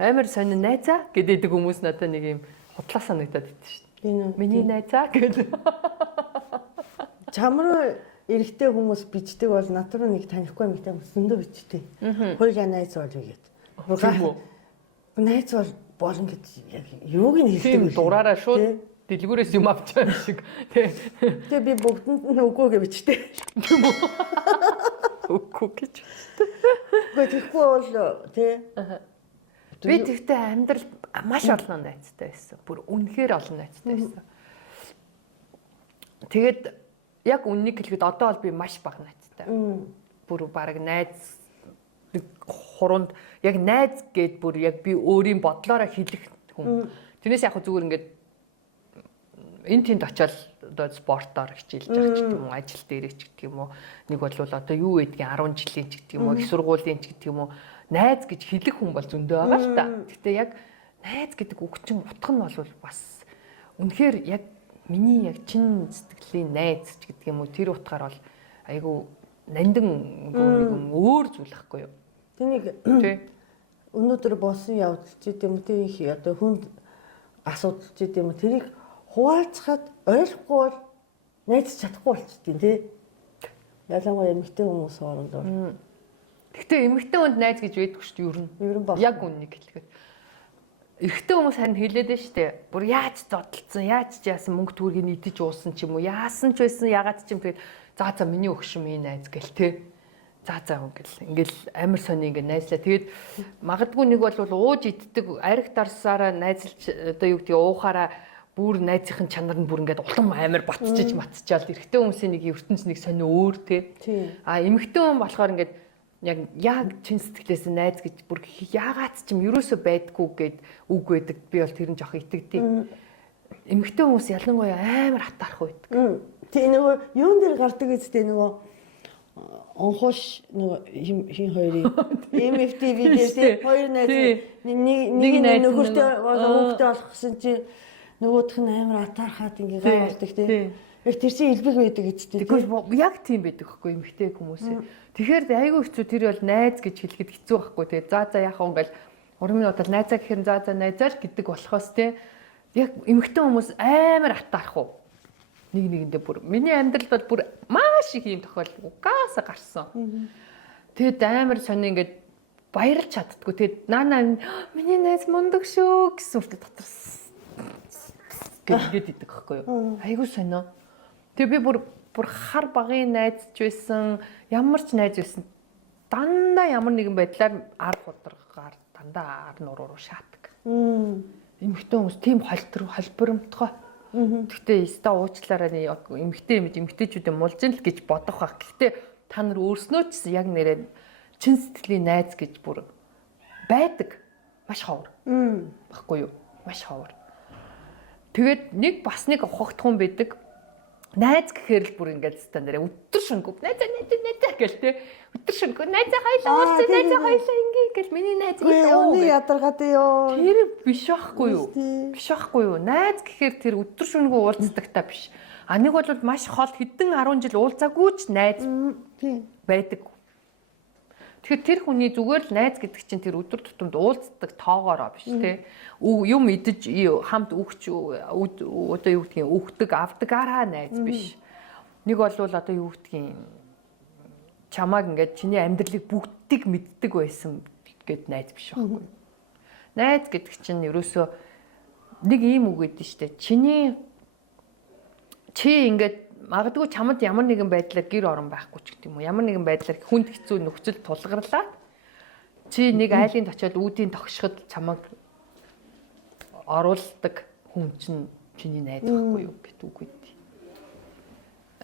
амар сонир найзаа гэдэг хүмүүс надад нэг юм худлаа санагдаад идэв шүү дээ. Миний найзаа гэдэг. Чамруу эрэгтэй хүмүүс бичдэг бол натуруу нэг танихгүй эмэгтэй хүмүүс зөндөө бичдэг. Хоёулаа найз бол гэдэг. Найз бол болно гэж яг юуг нь хэлдэг вэ? Дураараа шууд дэлгүүрээс юм авч байгаа юм шиг тий. Тэгээ би бүгдэнд нь үгүй гэж бичдэг. Үгүй гэж. Үгүй тэгэхгүй бол тий. Би тэгтээ амьдрал маш олон найзтай байсан. Бүр үнэхээр олон найзтай байсан. Тэгээд яг үннийг хэлэхэд одоо бол би маш бага найзтай. Бүр баг найз хуруунд яг найз гээд бүр яг би өөрийн бодлоороо хэлэх хүн. Тэрнээс яг зүгээр ингээд энэ тэнд очиод одоо спортоор хичээлж байгаа ч гэдэг юм уу, ажил дээрээ ч гэдэг юм уу. Нэг бол одоо юу гэдгийг 10 жилийн ч гэдэг юм уу, их сургуулийн ч гэдэг юм уу. Найз гэж хэлэх хүн бол зөндөө байгаа л та. Гэхдээ яг найз гэдэг үг чинь утга нь бол бас үнэхээр яг миний яг чин сэтгэлийн найз ч гэдэг юм уу, тэр утгаар бол айгу нандин нэг өөр зүйл ахгүй юу. Тэнийг өнөөдөр болсон явдал ч гэдэм үү, тийм их одоо хүнд асуудал ч гэдэм үү, тэрийг хуваалцахад ойлгохгүй бол найзч чадахгүй болчихдээ тий. Ялангуяа эмэгтэй хүмүүс оронд. Гэхдээ эмэгтэй хүнд найз гэж байдгүй шүү дээ, ер нь. Яг үннийг хэлэхэд. Эрэгтэй хүмүүс харин хэлээд байна шүү дээ. Бүр яаж зодтолцсон, яаж ч яасан мөнгө төгрөгийг идэж уусан ч юм уу, яасан ч байсан, ягаад ч юм тэгээд за миний өгшин минь найз гэл тий. За ингээл амар сони ингээ найзлаа. Тэгээд магадгүй нэг бол ууж иддэг, ариг дарсаараа найзлж одоо юу гэдгийг уухаараа бүр найзын чанар нь бүр ингээд улам амар батчиж матчаал эрэгтэй хүмүүсийн нэг ертөнц нэг сони өөр тий. А эмэгтэй хүн болохоор ингээд яг чин сэтгэлээс найз гэж бүр яагаад ч юм ерөөсөө байдгүй гэд үг байдаг. Би бол тэр нь жоох итгэдэг. Эмэгтэй хүмүүс ялангуяа амар хатаарх байдаг. Тий нөгөө юун дээр гардаг үстэй нөгөө онхош нөгөө хин хоёрын MFTV дээр тий хоёр найз нэг нөхөртэй хүүхдээ олох гэсэн чи нөгөөх нь амар атаархаад ингээ гай болдог тий. Яг тэр чинь илбэг байдаг гэжтэй. Тэгэхгүй яг тийм байдаг байхгүй эмэгтэй хүмүүсээ. Тэгэхээр айгүй хэцүү тэр бол найз гэж хэлэхэд хэцүү байхгүй тий. За яах вэ ингээл уран минутад найзаа гэхээр за найзаар гэдэг болохоос тий. Яг эмэгтэй хүмүүс амар атаарх уу. Нэгэндээ бүр миний амьдралд бол бүр маш их юм тохиолдол угаасаа гарсан. Тэгэд амар сони ингээд баярлж чаддгүй. Тэгэд наана миний найз мундаг шүү гэсэн үртэй дотор гээд идэг байхгүй юу. Айгуу сонио. Тэгээ би бүр хар багын найзч байсан, ямар ч найз байсан. Дандаа ямар нэгэн байдлаар ар худрагаар дандаа ар нуруу руу шаадаг. Эмэгтэй хүмүүс тийм холборомтгой. Гэхдээ яста уучлаарай эмэгтэйчүүдээ мулж ин л гэж бодох байх. Гэхдээ та нар өөрснөө ч яг нэрээ чин сэтгэлийн найз гэж бүр байдаг. Маш ховор. Баггүй юу? Маш ховор. Тэгээд нэг ухагтхан байдаг. Найз гэхээр л бүр ингээд стандараа өдөр шөнөгүй найзаа гэл те өдөр шөнөгүй найзаа хоёлаа ингээ гэл миний найз юу ядаргаад ёо тэр биш байхгүй юу найз гэхээр тэр өдөр шөнөгүй уулздаг та биш а нэг бол маш хол хэдэн 10 жил уулзаагүй ч найз байдаг. Тэгэхээр тэр хүний зүгээр л найз гэдэг чинь тэр өдөр тутамд уулздаг тоогоороо биш те юм идэж хамт өгч одоо юу гэдгийг өгдөг авдагаараа найз биш. Нэг бол одоо юу гэдгийг чамааг ингээд чиний амьдралыг бүгдийг мэддэг байсан гэд найз биш байхгүй. Найз гэдэг чинь ерөөсөө нэг ийм үг гэдэг нь шүү дээ. Чи ингээд магадгүй чамд ямар нэгэн байдлаар гэр орон байхгүй ч гэдэг юм уу. Ямар нэгэн байдлаар хүнд хэцүү нөхцөл тулгарлаа. Чи нэг айлын очиод үүдийн тогшоход чамайг оруулдаг хүн чинь чиний найз байхгүй юу гэдэг үг үү.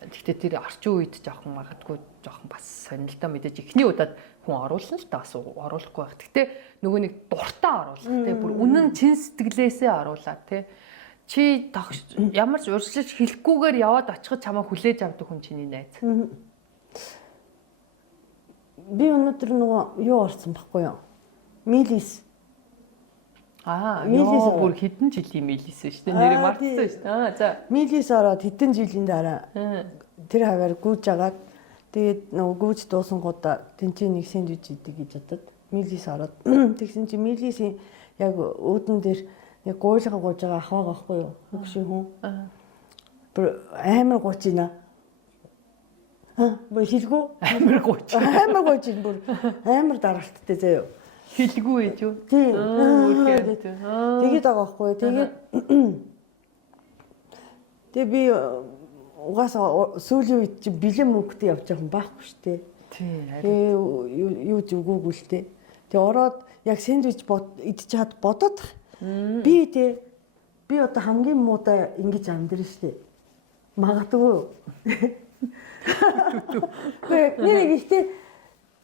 Гэхдээ тэр орчин үед жоохон магадгүй жоохон бас сонирхолтой мэдээж эхний удаад хүн оруулна л та бас оруулахгүй байх. Гэхдээ нөгөө нэг дуртай оруулах те бүр үнэн чин сэтгэлээсээ оруулаад те чи ямар ч урьдчилж хэлэхгүйгээр яваад очиход чамаа хүлээж авдаг хүн чиний найз. Би өнөөдөр нөгөө юу орсон байхгүй юу? Милис. Милис бүр хэдэн жилийн милис шүү дээ. Нэрээ мартсан шүү дээ. За. Милис ороод хэдэн жилийн дараа тэр хаваар гүйж агаад тэгээд нөгөө гүйж дуусангуудаа тэнцээ нэг сэндвич идэг гэж бодод милис ороод тэгсэн чи милисийн яг өөдөн дээр яг гуйлга гууж байгаа ахваа байхгүй юу? Хөшин хүн. Бүр амар гууч ийна. Бүр хэлгүй амар гууч. Амар гууч ин бүр амар даралттай заяа. Хэлгүй ээ юу? Тийм. Тэгээд байгаа байхгүй юу? Тэгээд би угаасаа сүүлийн үед чи бэлэн мөнгөтэй явж байгаа юм байхгүй шүү дээ. Тийм. Юу зүгүүгүй л дээ. Тэгээ ороод яг сэндвич идэж чад бодоод би одоо хамгийн муудаа ингэж амьдрын штэ. Магадгүй. Нэг ихтэй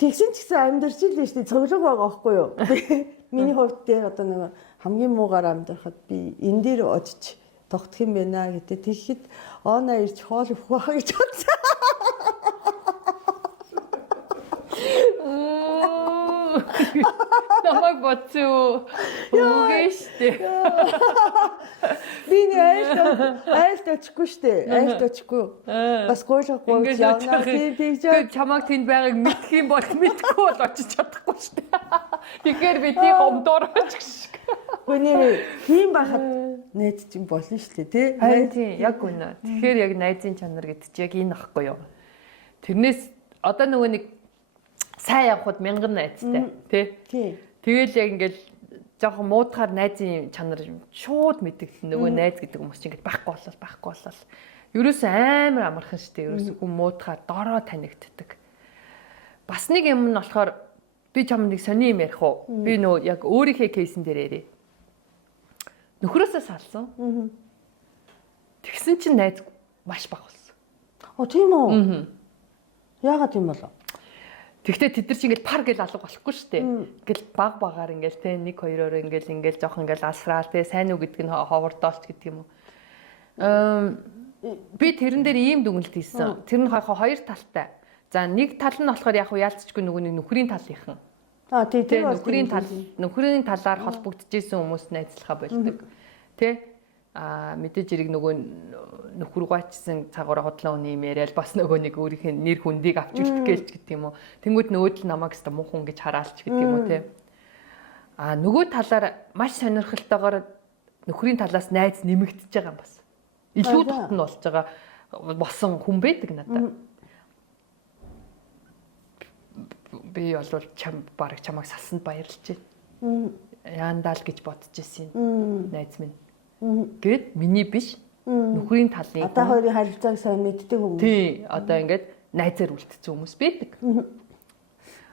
тэгсэн ч гэсэн амьдарч л дээ штэ. Цоглог байгаа байхгүй юу? Миний хувьд дээр одоо нэг хамгийн муугаар амьдрахад би энэ дээр одчих тогтох юм байна гэдэг. Тэгэхэд оонаа ирж хоол өгөх байх гэж бодсон. Намайг бодсон. Үгүй штэ. Би айлт очихгүй штэ. Айлт очихгүй. Бас гойлгохгүй явна. Тэгээд чамаг тэнд байгааг мэдэх юм бол мэдхгүй бол очиж чадахгүй штэ. Тэгэхээр би тийм гомдоорч шиг. Гүнээ тийм байхад найз чинь болно штэ тий. Харин тийм яг үнэ. Тэгэхээр яг найзын чанар гэдэг чи яг энэ ахгүй юу. Тэрнээс одоо нөгөө нэг сайн явхад мянган найзтай тий. Тэгэл яг ингээл жоохон муудахаар найзын чанар шууд мэддэг нөгөө найз гэдэг хүмүүс чинь ингээд байхгүй болол. Ерөөсөө амар амархан штэ. Ерөөсөө хүн муудахаар дороо танигддаг. Бас нэг юм нь болохоор би чамд нэг сони юм ярих уу? Би нөгөө яг өөрийнхөө кейсэн дээр ярив. Нөхрөөсөө салсан. Тэгсэн чинь найз маш бага болсон. Тийм үү? Яагаад тийм болов? Тэгвэл тэд нар чинь ингээл пар гэл алга болохгүй шүү дээ. Ингээл багаар ингээл те 1-2-оор ингээл жоох ингээл асраал те сайн уу гэдг нь ховордоолч гэдэг юм уу. Би тэрэн дээр ийм дүгнэлт хийсэн. Тэр нь хоёр талтай. За нэг тал нь болохоор яг яалтчгүй нөгөө нэг нөхрийн талынхан. Тийм нөхрийн талаар холбогдчихсэн хүмүүс найзлахаа болдог. Тэ мэдээж хэрэг нөгөө нөхөргөөчсөн цагаараа хотлоо үний юм яриад бас нөгөө нэг өөрийнх нь нэр хүндийг авч үлдэх гэлч гэдэг юм уу. Тэнгүүд нөгөөдөл намайг өстө муухан гэж хараалч гэдэг юм уу те. Нөгөө талаар маш сонирхолтойгоор нөхрийн талаас найз нэмэгдэж байгаа юм бас. Илүү дотн болж байгаа болсон хүн байдаг надад. Би бол бараг чамайг салсанд баярлж байна. Яандаа л гэж бодож ирсэн найз минь. Гэт миний биш нөхрийн талын одоо хоёрын харилцааг сайн мэддэг хүмүүс. Тий, одоо ингээд найзаар үлдсэн хүмүүс байдаг.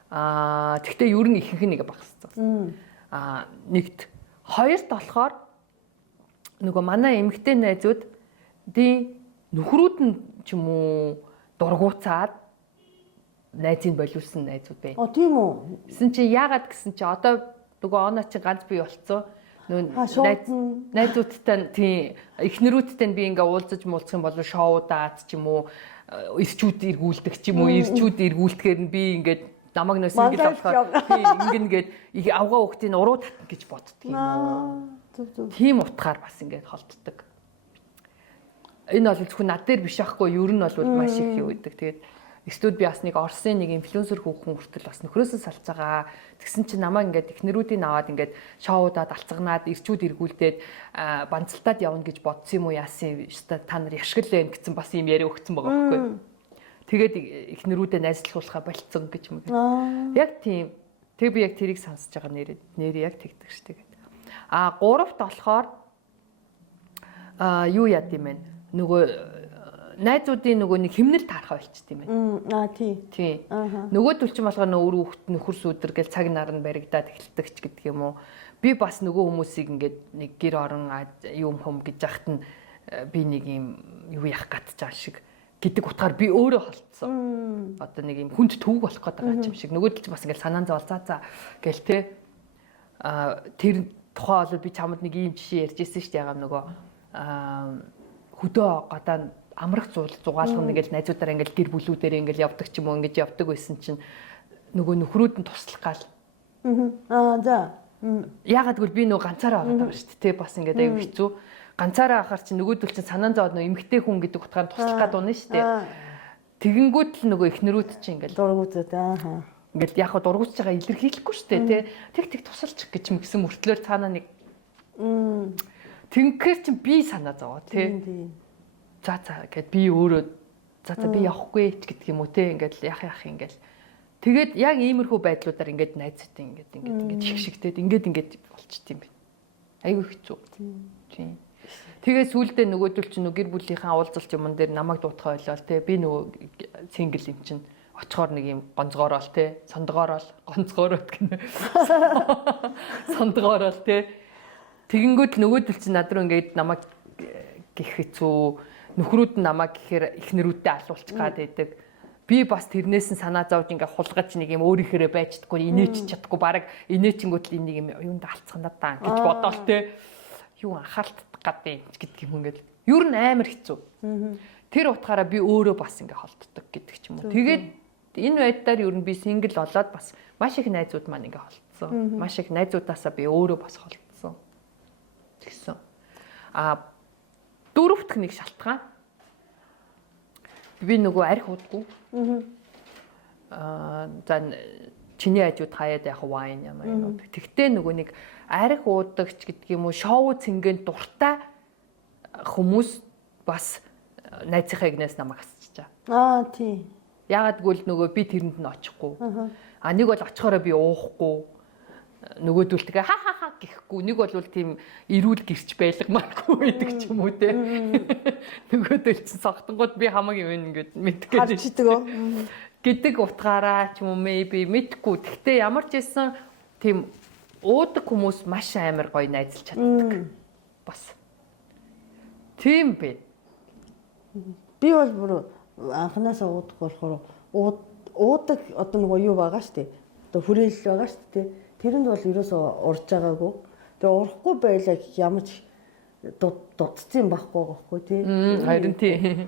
Тэгтээ ер нь ихэнх нэг багссан. Нэгт хоёрт болохоор нөгөө манай эмэгтэй найзууд нөхрүүд нь ч юм уу дургуцаад найзыг болиулсан найзууд бай. Тийм үү? Гэсэн чи яагаад гэсэн чи одоо нөгөө оноо чи ганц бий болцсон. Найзуудтай тийм эхнэрүүдтэй би ингээ уулзаж муулзах юм бол шоудаад ч юм уу ирчүүд эргүүлдэг ч юм уу ирчүүд эргүүлдэхээр нь би ингээд намайг нөө сингл болохоор тийм ингээд авгаа хөхтийн уруу татна гэж боддөг юм уу. Тийм утгаар бас ингээд холддог. Энэ бол зөвхөн над дээр биш аахгүй ер нь бол маш их юу гэдэг. Тэгээд студ би бас нэг Орсын нэг инфлюенсер хүүхэн хүртэл бас нөхрөөсөө салж байгаа. Тэгсэн чинь намайг ингээд эхнэрүүдийн аваад ингээд шоудаад алцганаад ирчүүд эргүүлдээд банцалтаад явна гэж бодсон юм уу яасан та нар яшгил вэ гэсэн бас юм яриа өгсөн байгаа байхгүй. Тэгээд эхнэрүүдээ найзлуулахаа болцсон гэж юм. Яг тийм. Тэг би яг тэрийг сонсож байгаа нэр яг тэгдэг шүү дээ. Гуравт болохоор юу яд юм бэ? Нөгөө найзуудын нөгөө нэг химнэл таархаа болчт юм байна. Тий. Нөгөө төлчин болгоо нөө хүүхд нөхөр сүдэр гэл цаг нар нь баригдаад эхэлдэг ч гэдэг юм уу. Би бас нөгөө хүмүүсийг ингээд нэг гэр орон юм хүм гэж яхад нь би нэг юм юу яах гатж байгаа шиг гэдэг утгаар би өөрөө холцсон. Одоо нэг юм хүнд төв болох гээд байгаа юм шиг. Нөгөө төлч бас ингээд санаан зовол заа гэл те. Тэр тухай бол би чамд нэг ийм жишээ ярьж ирсэн шүү дээ. Ягаад нөгөө хөдөө гадаа амрах зугаалгах нэгэл найзуудаараа ингээл гэр бүлүүдээр ингээл явдаг ч юм уу ингэж явдаг байсан чинь нөгөө нөхрүүд нь туслах гал. За. Ягаад гэвэл би нөгөө ганцаараа байгаа юм шүү дээ. Бас ингээд аюу хэцүү. Ганцаараа ахаар чинь нөгөөдөл чинь санаан зовоод нөгөө эмгтэй хүн гэдэг утгаар туслах гад унаа шүү дээ. Тэгэнгүүт л нөгөө эхнэрүүд чинь ингээл дургуутаад ингээл яг дургуутж байгаа илэрхийлэхгүй шүү дээ. Тэг тусалчих гэж юм гэсэн мөртлөөр цаанаа нэг тэнхэр чинь би санаа зовоо тий. За гэд би өөрөө би явахгүй ч гэдэг юм уу те ингээд яах ингээд тэгээд яг иймэрхүү байдлуудаар ингээд найзтай ингээд хигшигтэй ингээд болчт юм бэ. Айгүй хэцүү. Тийм. Тэгээд сүүлдээ нөгөөдөл чинь гэр бүлийнхаа уулзалт юмн дээр намайг дуутахаа ойлоо те би нөгөө сингл юм чинь Очихоор нэг юм гонцгоорол те, сондгоорол, гонцгоороод гэнэ. Сондгоорол те. Тэгэнгүүт нөгөөдөл чи над руу ингээд намайг гих хэцүү, нөхрүүд нь намайг гэхээр ихнэрүүдтэй алуулчих гад байдаг. Би бас тэрнээс нь санаа зовж ингээ хулгаж нэг юм өөрийнхөө байждаггүй, инээч чадахгүй, баг инээчингүүт л энийг юм юунд алцсан надаа гэж бодоол те. Юу анхаалтдах гадээ гэдэг юм ингээд. Юу н амар хэцүү. Тэр утгаараа би өөрөө бас ингээ холддог гэдэг ч юм уу. Тэгээд энэ байдлаар юу н би сингл болоод бас маш их найзууд маань ингээ холдсон. Маш их найзуудаасаа би өөрөө бас холдсон. Тэгсэн. Дөрөвт нэг шалтгаан. Би нөгөө арх уудгүй. За чиний хажууд хаяад яг вайн ямар юм. Тэгтээ нөгөө нэг арх уудагч гэдэг юм уу, шоу цэнгэнд дуртай хүмүүс бас найзынхаа игнээс намайг асчижаа. Тийм. Ягаад гэвэл нөгөө би тэрэнд нь очихгүй. Нэг бол очихороо би уухгүй. Нөгөөдөл тэгээ ха гэхгүй. Нэг бол тийм эрүүл гэрч байлгамааргүй байдаг ч юм уу те. Нөгөөдөл чинь согтонгууд би хамаг юм ингээд мэдгүй. Харчдаг. Гэдэг утгаараа ч юм уу maybe мэдгүй. Гэхдээ ямар ч байсан тийм уудаг хүмүүс маш амар гоё найзалж чаддаг. Бас. Тийм бэ. Би бол бүр анханасаа уудаг болохоор уудаг одоо нөгөө юу байгаа штэ. Одоо хүрээлэл байгаа штэ. Тэрэнд бол ерөөсөө урж байгаагүй. Тэгээ урахгүй байлаа ямар ч дутцсан байхгүй байхгүй тий. Харин тий.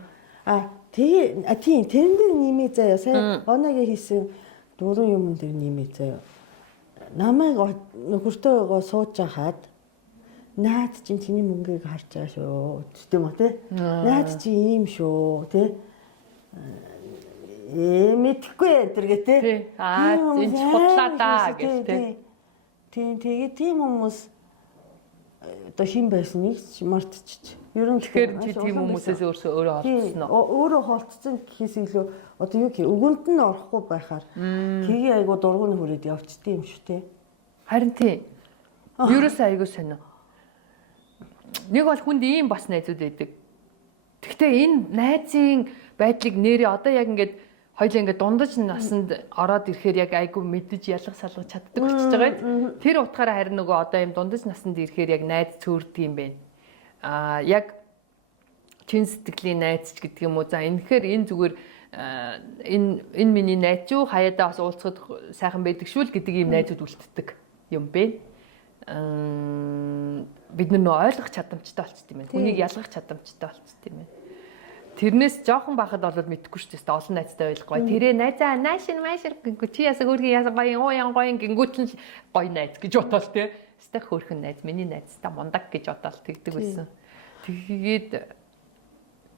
Тийм тэрэн дээр нэмээ заяа. Сайн оногийн хийсэн дөрвөн юм дээр нэмээ заяа. Намайг нөхөртөөгөө сууж хаад наад чинь чиний мөнгийг харж байгаа шүү. Тийм үү тий. Наад чи ийм шүү тий. Мэдхгүй энэ тий. Энэ ч хутлаа даа гэх тий. Тэгээ тийм хүмүүс одоо хин байсныг мартчих. Ер нь тэгэхээр чи тийм хүмүүсээс өөрөө холдсон уу? Өөрөө холдсон гэхээс илүү одоо юу гэх өгөнд нь орохгүй байхаар тгий айгуу дургуун хүрээд явцдээ юм шүү те. Харин тий. Ерөөсөө айгуу сонио. Нэг бол хүнд ийм бас найзууд байдаг. Гэхдээ энэ найзын байдлыг нэрээ одоо яг ингээд хоёлаа ингээд дундаж насанд ороод ирэхээр яг айгу мэдэж ялгах салгах чаддаг болчихж байгаа юм. Тэр утгаараа харин нөгөө одоо юм дундаж насанд ирэхээр яг найз цөөрдөг юм байна. Яг чин сэтгэлийн найз ч гэдэг юм уу. За энэхээр энэ зүгээр энэ миний найз юу хаяадаа бас уулзахад сайхан байдаг шүү л гэдэг ийм найзууд үлддэг юм бэ. Бид нөө ойлгох чадамжтай болчт юм байна. Хүнийг ялгах чадамжтай болчт юм байна. Тэрнээс жоохон бахад болоод мэдэхгүй шүү дээ. Олон найзтай байхгүй. Тэрээ найзаа наашин гингүү чи ясаг өөргийн ясаг гоё гингүүт л гоё найз гэж бодоол те. Стах хөөрхөн найз миний найзтай мундаг гэж бодоол тэгдэг байсан. Тэгээд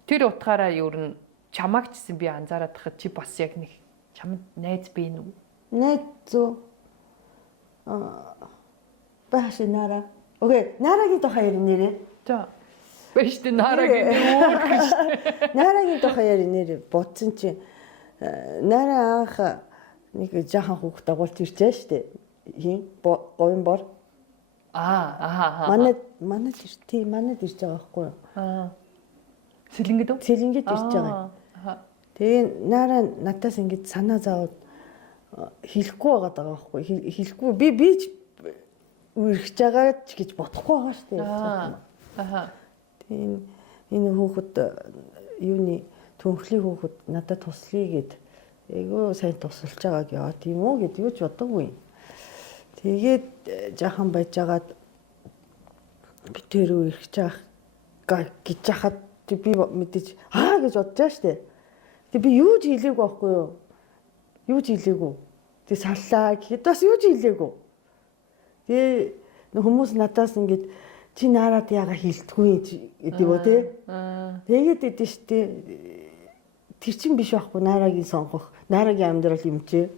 тэр утгаараа юу н чамаг чсэн би анзаараад хахад чи бас яг нэг чамд найз бэ нү? Найз зөө. Бааш нара. Окей, нарагийн тухай ярив нэрээ. За. Биш тэ нарагийн өөр гэж. Нарагийн тухай ярив нэрээ. Бодсон чи нара анх нэг жаахан хүүхд дагуулж ирчээ штэ. Хин говийн бор. Манайд ирж байгаа байхгүй юу? Сэлэнгэд үү? Сэлэнгэд ирж байгаа. Тэгээ нара надаас ингэж санаа зовоод хэлэхгүй байгаа байхгүй. Хэлэхгүй би ч үргэж байгаа ч гэж бодохгүй байгаа шүү дээ. Тэгээ энэ хүүхэд юуны төнхлийн хүүхэд надад туслая гэд айгүй сайн тусалж байгааг яа тийм үү гэдэг юу ч бодоггүй. Тэгээд жаахан байжгаад би тэр үргэж байгаа гэж хахад би мэдээж гэж бодож байгаа шүү дээ. Тэгээ би юу ч хэлээгүй байхгүй юу? Юу ч хэлээгүй. Тэгээ саллаа гэхэд бас юу ч хэлээгүй. Тэгээ хүмүүс надаас ингэж чи нараад яага хилдэггүй гэдэг үү те. Тэгээд идэв штэ. Тэр чин биш байхгүй нарагийн сонгох. Нарагийн амьдрал юм чи.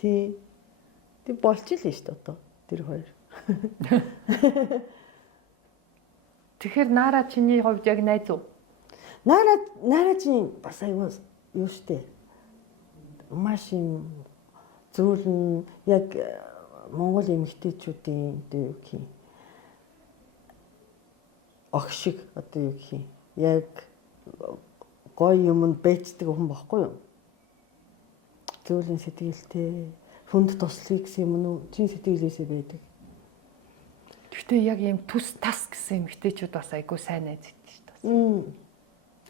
Тий. Тэг болчихлоо штэ одоо тэр хоёр. Тэгэхээр нара чиний хувьд яг найз уу? Нара чинь бас аюу юу штэ. Маш юм зөвлөн яг Монгол эмэгтэйчүүдийн одоо юу гэх юм огшиг одоо юу гэх юм яг гоё юмд байцдаг хүн баггүй юу? зүйлийн сэтгэлтэй хүнд туслахыг гэсэн юм уу? Чин сэтгэлээсээ байдаг. Гэхдээ яг ийм төс тас гэсэн эмэгтэйчүүд бас айгүй сайн найз идэв шүү дээ.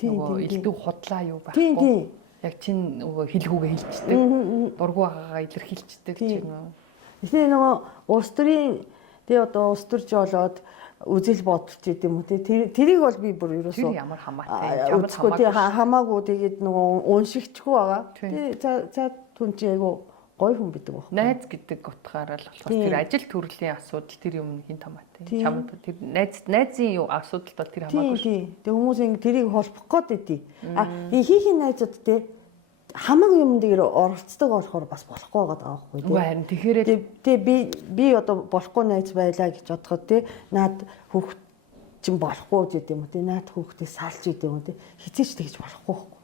Тийм. Илүү худлаа юу байхгүй. Тийм. Яг чин нөгөө хэлгүүгээ хэлчихдэг. Дургу агаагаа илэрхийлчихдэг чинь. Эхний нөгөө улс төрийн одоо улс төрж болоод үзэл бодолч гэдэг юм уу тэрийг бол би бүр ерөөсөө тэр ямар хамаатай хамаагүй тэгээд нөгөө уншигчгүй байгаа. За түн чи айгу гой хүн бидэг баг. Найз гэдэг утгаараа л болохоор тэр ажил төрлийн асуудал тэр юм хин хамаатай. Чамд тэр найзын юу асуудал бол тэр хамаагүй. Тийм. Тэг хүмүүс ингэ тэрийг холбох гээд байдий. Ихийнх найзууд те хамаагүй юм дээр оролцдог болохоор бас болохгүй байгаа байхгүй тийм. Харин тэгэхээр би одоо болохгүй найз байлаа гэж бодоход тийм наад хүүхд чинь болохгүй гэдэг юм уу тийм наад хүүхдийг салж идэв юм тийм хизээч тэгж болохгүй байхгүй.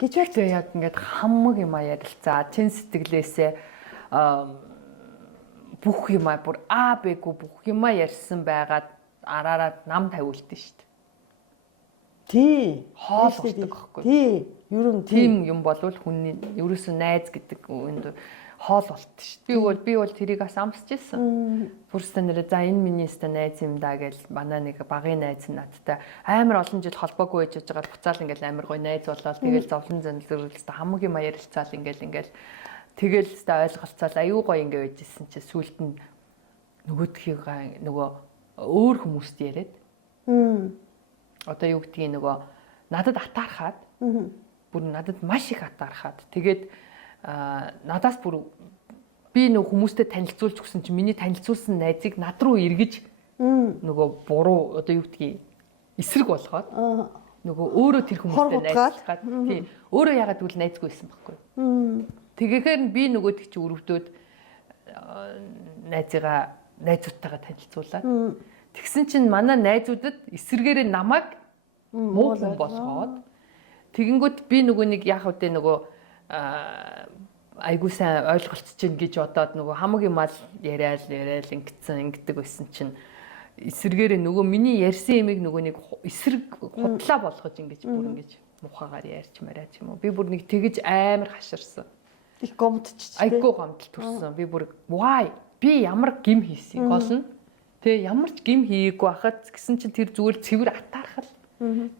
Гэвч яг ингээд хамаг юм ярилцаа чин сэтгэлээсээ бүх юм бүр бэггүй бүх юм ярьсан байгаад араараа нам тавиулдсан шүү дээ. Тий. Хоол болдог байхгүй. Тий. Ер нь тийм юм болвол хүний ерөөсөө найз гэдэг үгэнд хоол болт шүү дээ. Би бол тэрийг бас амсч ирсэн. Бүрстэ нэрээ за энэ миний өстө найз юм да гэж манай нэг багын найз надтай амар олон жил холбоогүй байж байгаа буцаал ингээл амар гоё найз болоод тэгэл зовлон зэнэлрэлтэй хамаг юм ярилцаал ингээл тэгэл өстө ойлголцоол аюу гоё ингээ байжсэн чи сүулт нь нөгөөдхийг нөгөө өөр хүмүүст яриад. Одоо юу гэдгийг нөгөө надад атаархаад бүр надад маш их атаархаад тэгээд надаас бүр би нөгөө хүмүүстэй танилцуулж өгсөн чи миний танилцуулсан найзыг над руу эргэж нөгөө буруу одоо юу гэдгийг эсрэг болгоод нөгөө өөрөө тэр хүмүүстэй найзлахад тийм өөрөө ягаад гэвэл найзгүй байсан байхгүй. Тэгэхээр би нөгөөдг чи өрөвдөөд найзуудтайгаа танилцуулаад тэгсэн чинь манай найзуудад эсэргээрээ намайг муу хүн болгоод тэгэнгүүт би нөгөө нэг яах вэ нөгөө айгуу сайн ойлголцож гин гэж бодоод нөгөө хамаг юм ал яриад ингэдэг байсан чинь эсэргээрээ нөгөө миний ярьсан ямиг нөгөө нэг эсрэг худлаа болгож ингэж бүр ингэж мухагаар ярьч мараач юм уу би бүр нэг тэгэж амар хаширсан. Их гомдчих. Айгуу гомдол төрсөн. Би бүр why би ямар гим хийсэн гол нь тэгээ ямар ч гим хийгээгүй байхад гэсэн чинь тэр зүгээр цэвэр атаархал.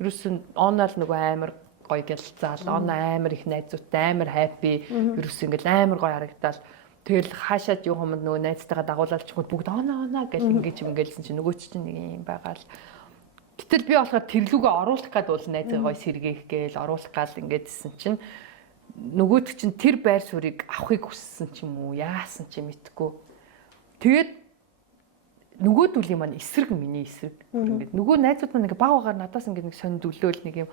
Ерөөсөн оноол нөгөө амар гоё гэлцаал амар их найзуудтай амар хайпи ерөөс ингээл амар гоё харагдал тэгэл хаашаад юу юмд нөгөө найзтайгаа дагуулж чухал бүгд оноо гэл ингэж ингээл чинь нөгөө чинь нэг юм байгаа л гэтэл би болохоор тэрлүүгээ оруулах гад бол найзгаа гоё сэргээх гээл оруулах гал ингээдсэн чинь нөгөөд чинь тэр байр суурийг авахыг хүссэн ч юм уу яасан ч мэдгүй тэгээд нөгөөдүлийн маань эсрэг миний эсрэг ингээд нөгөө найзууд маань ингээ баг багаар надаас ингээ нэг сонд өлөөл нэг юм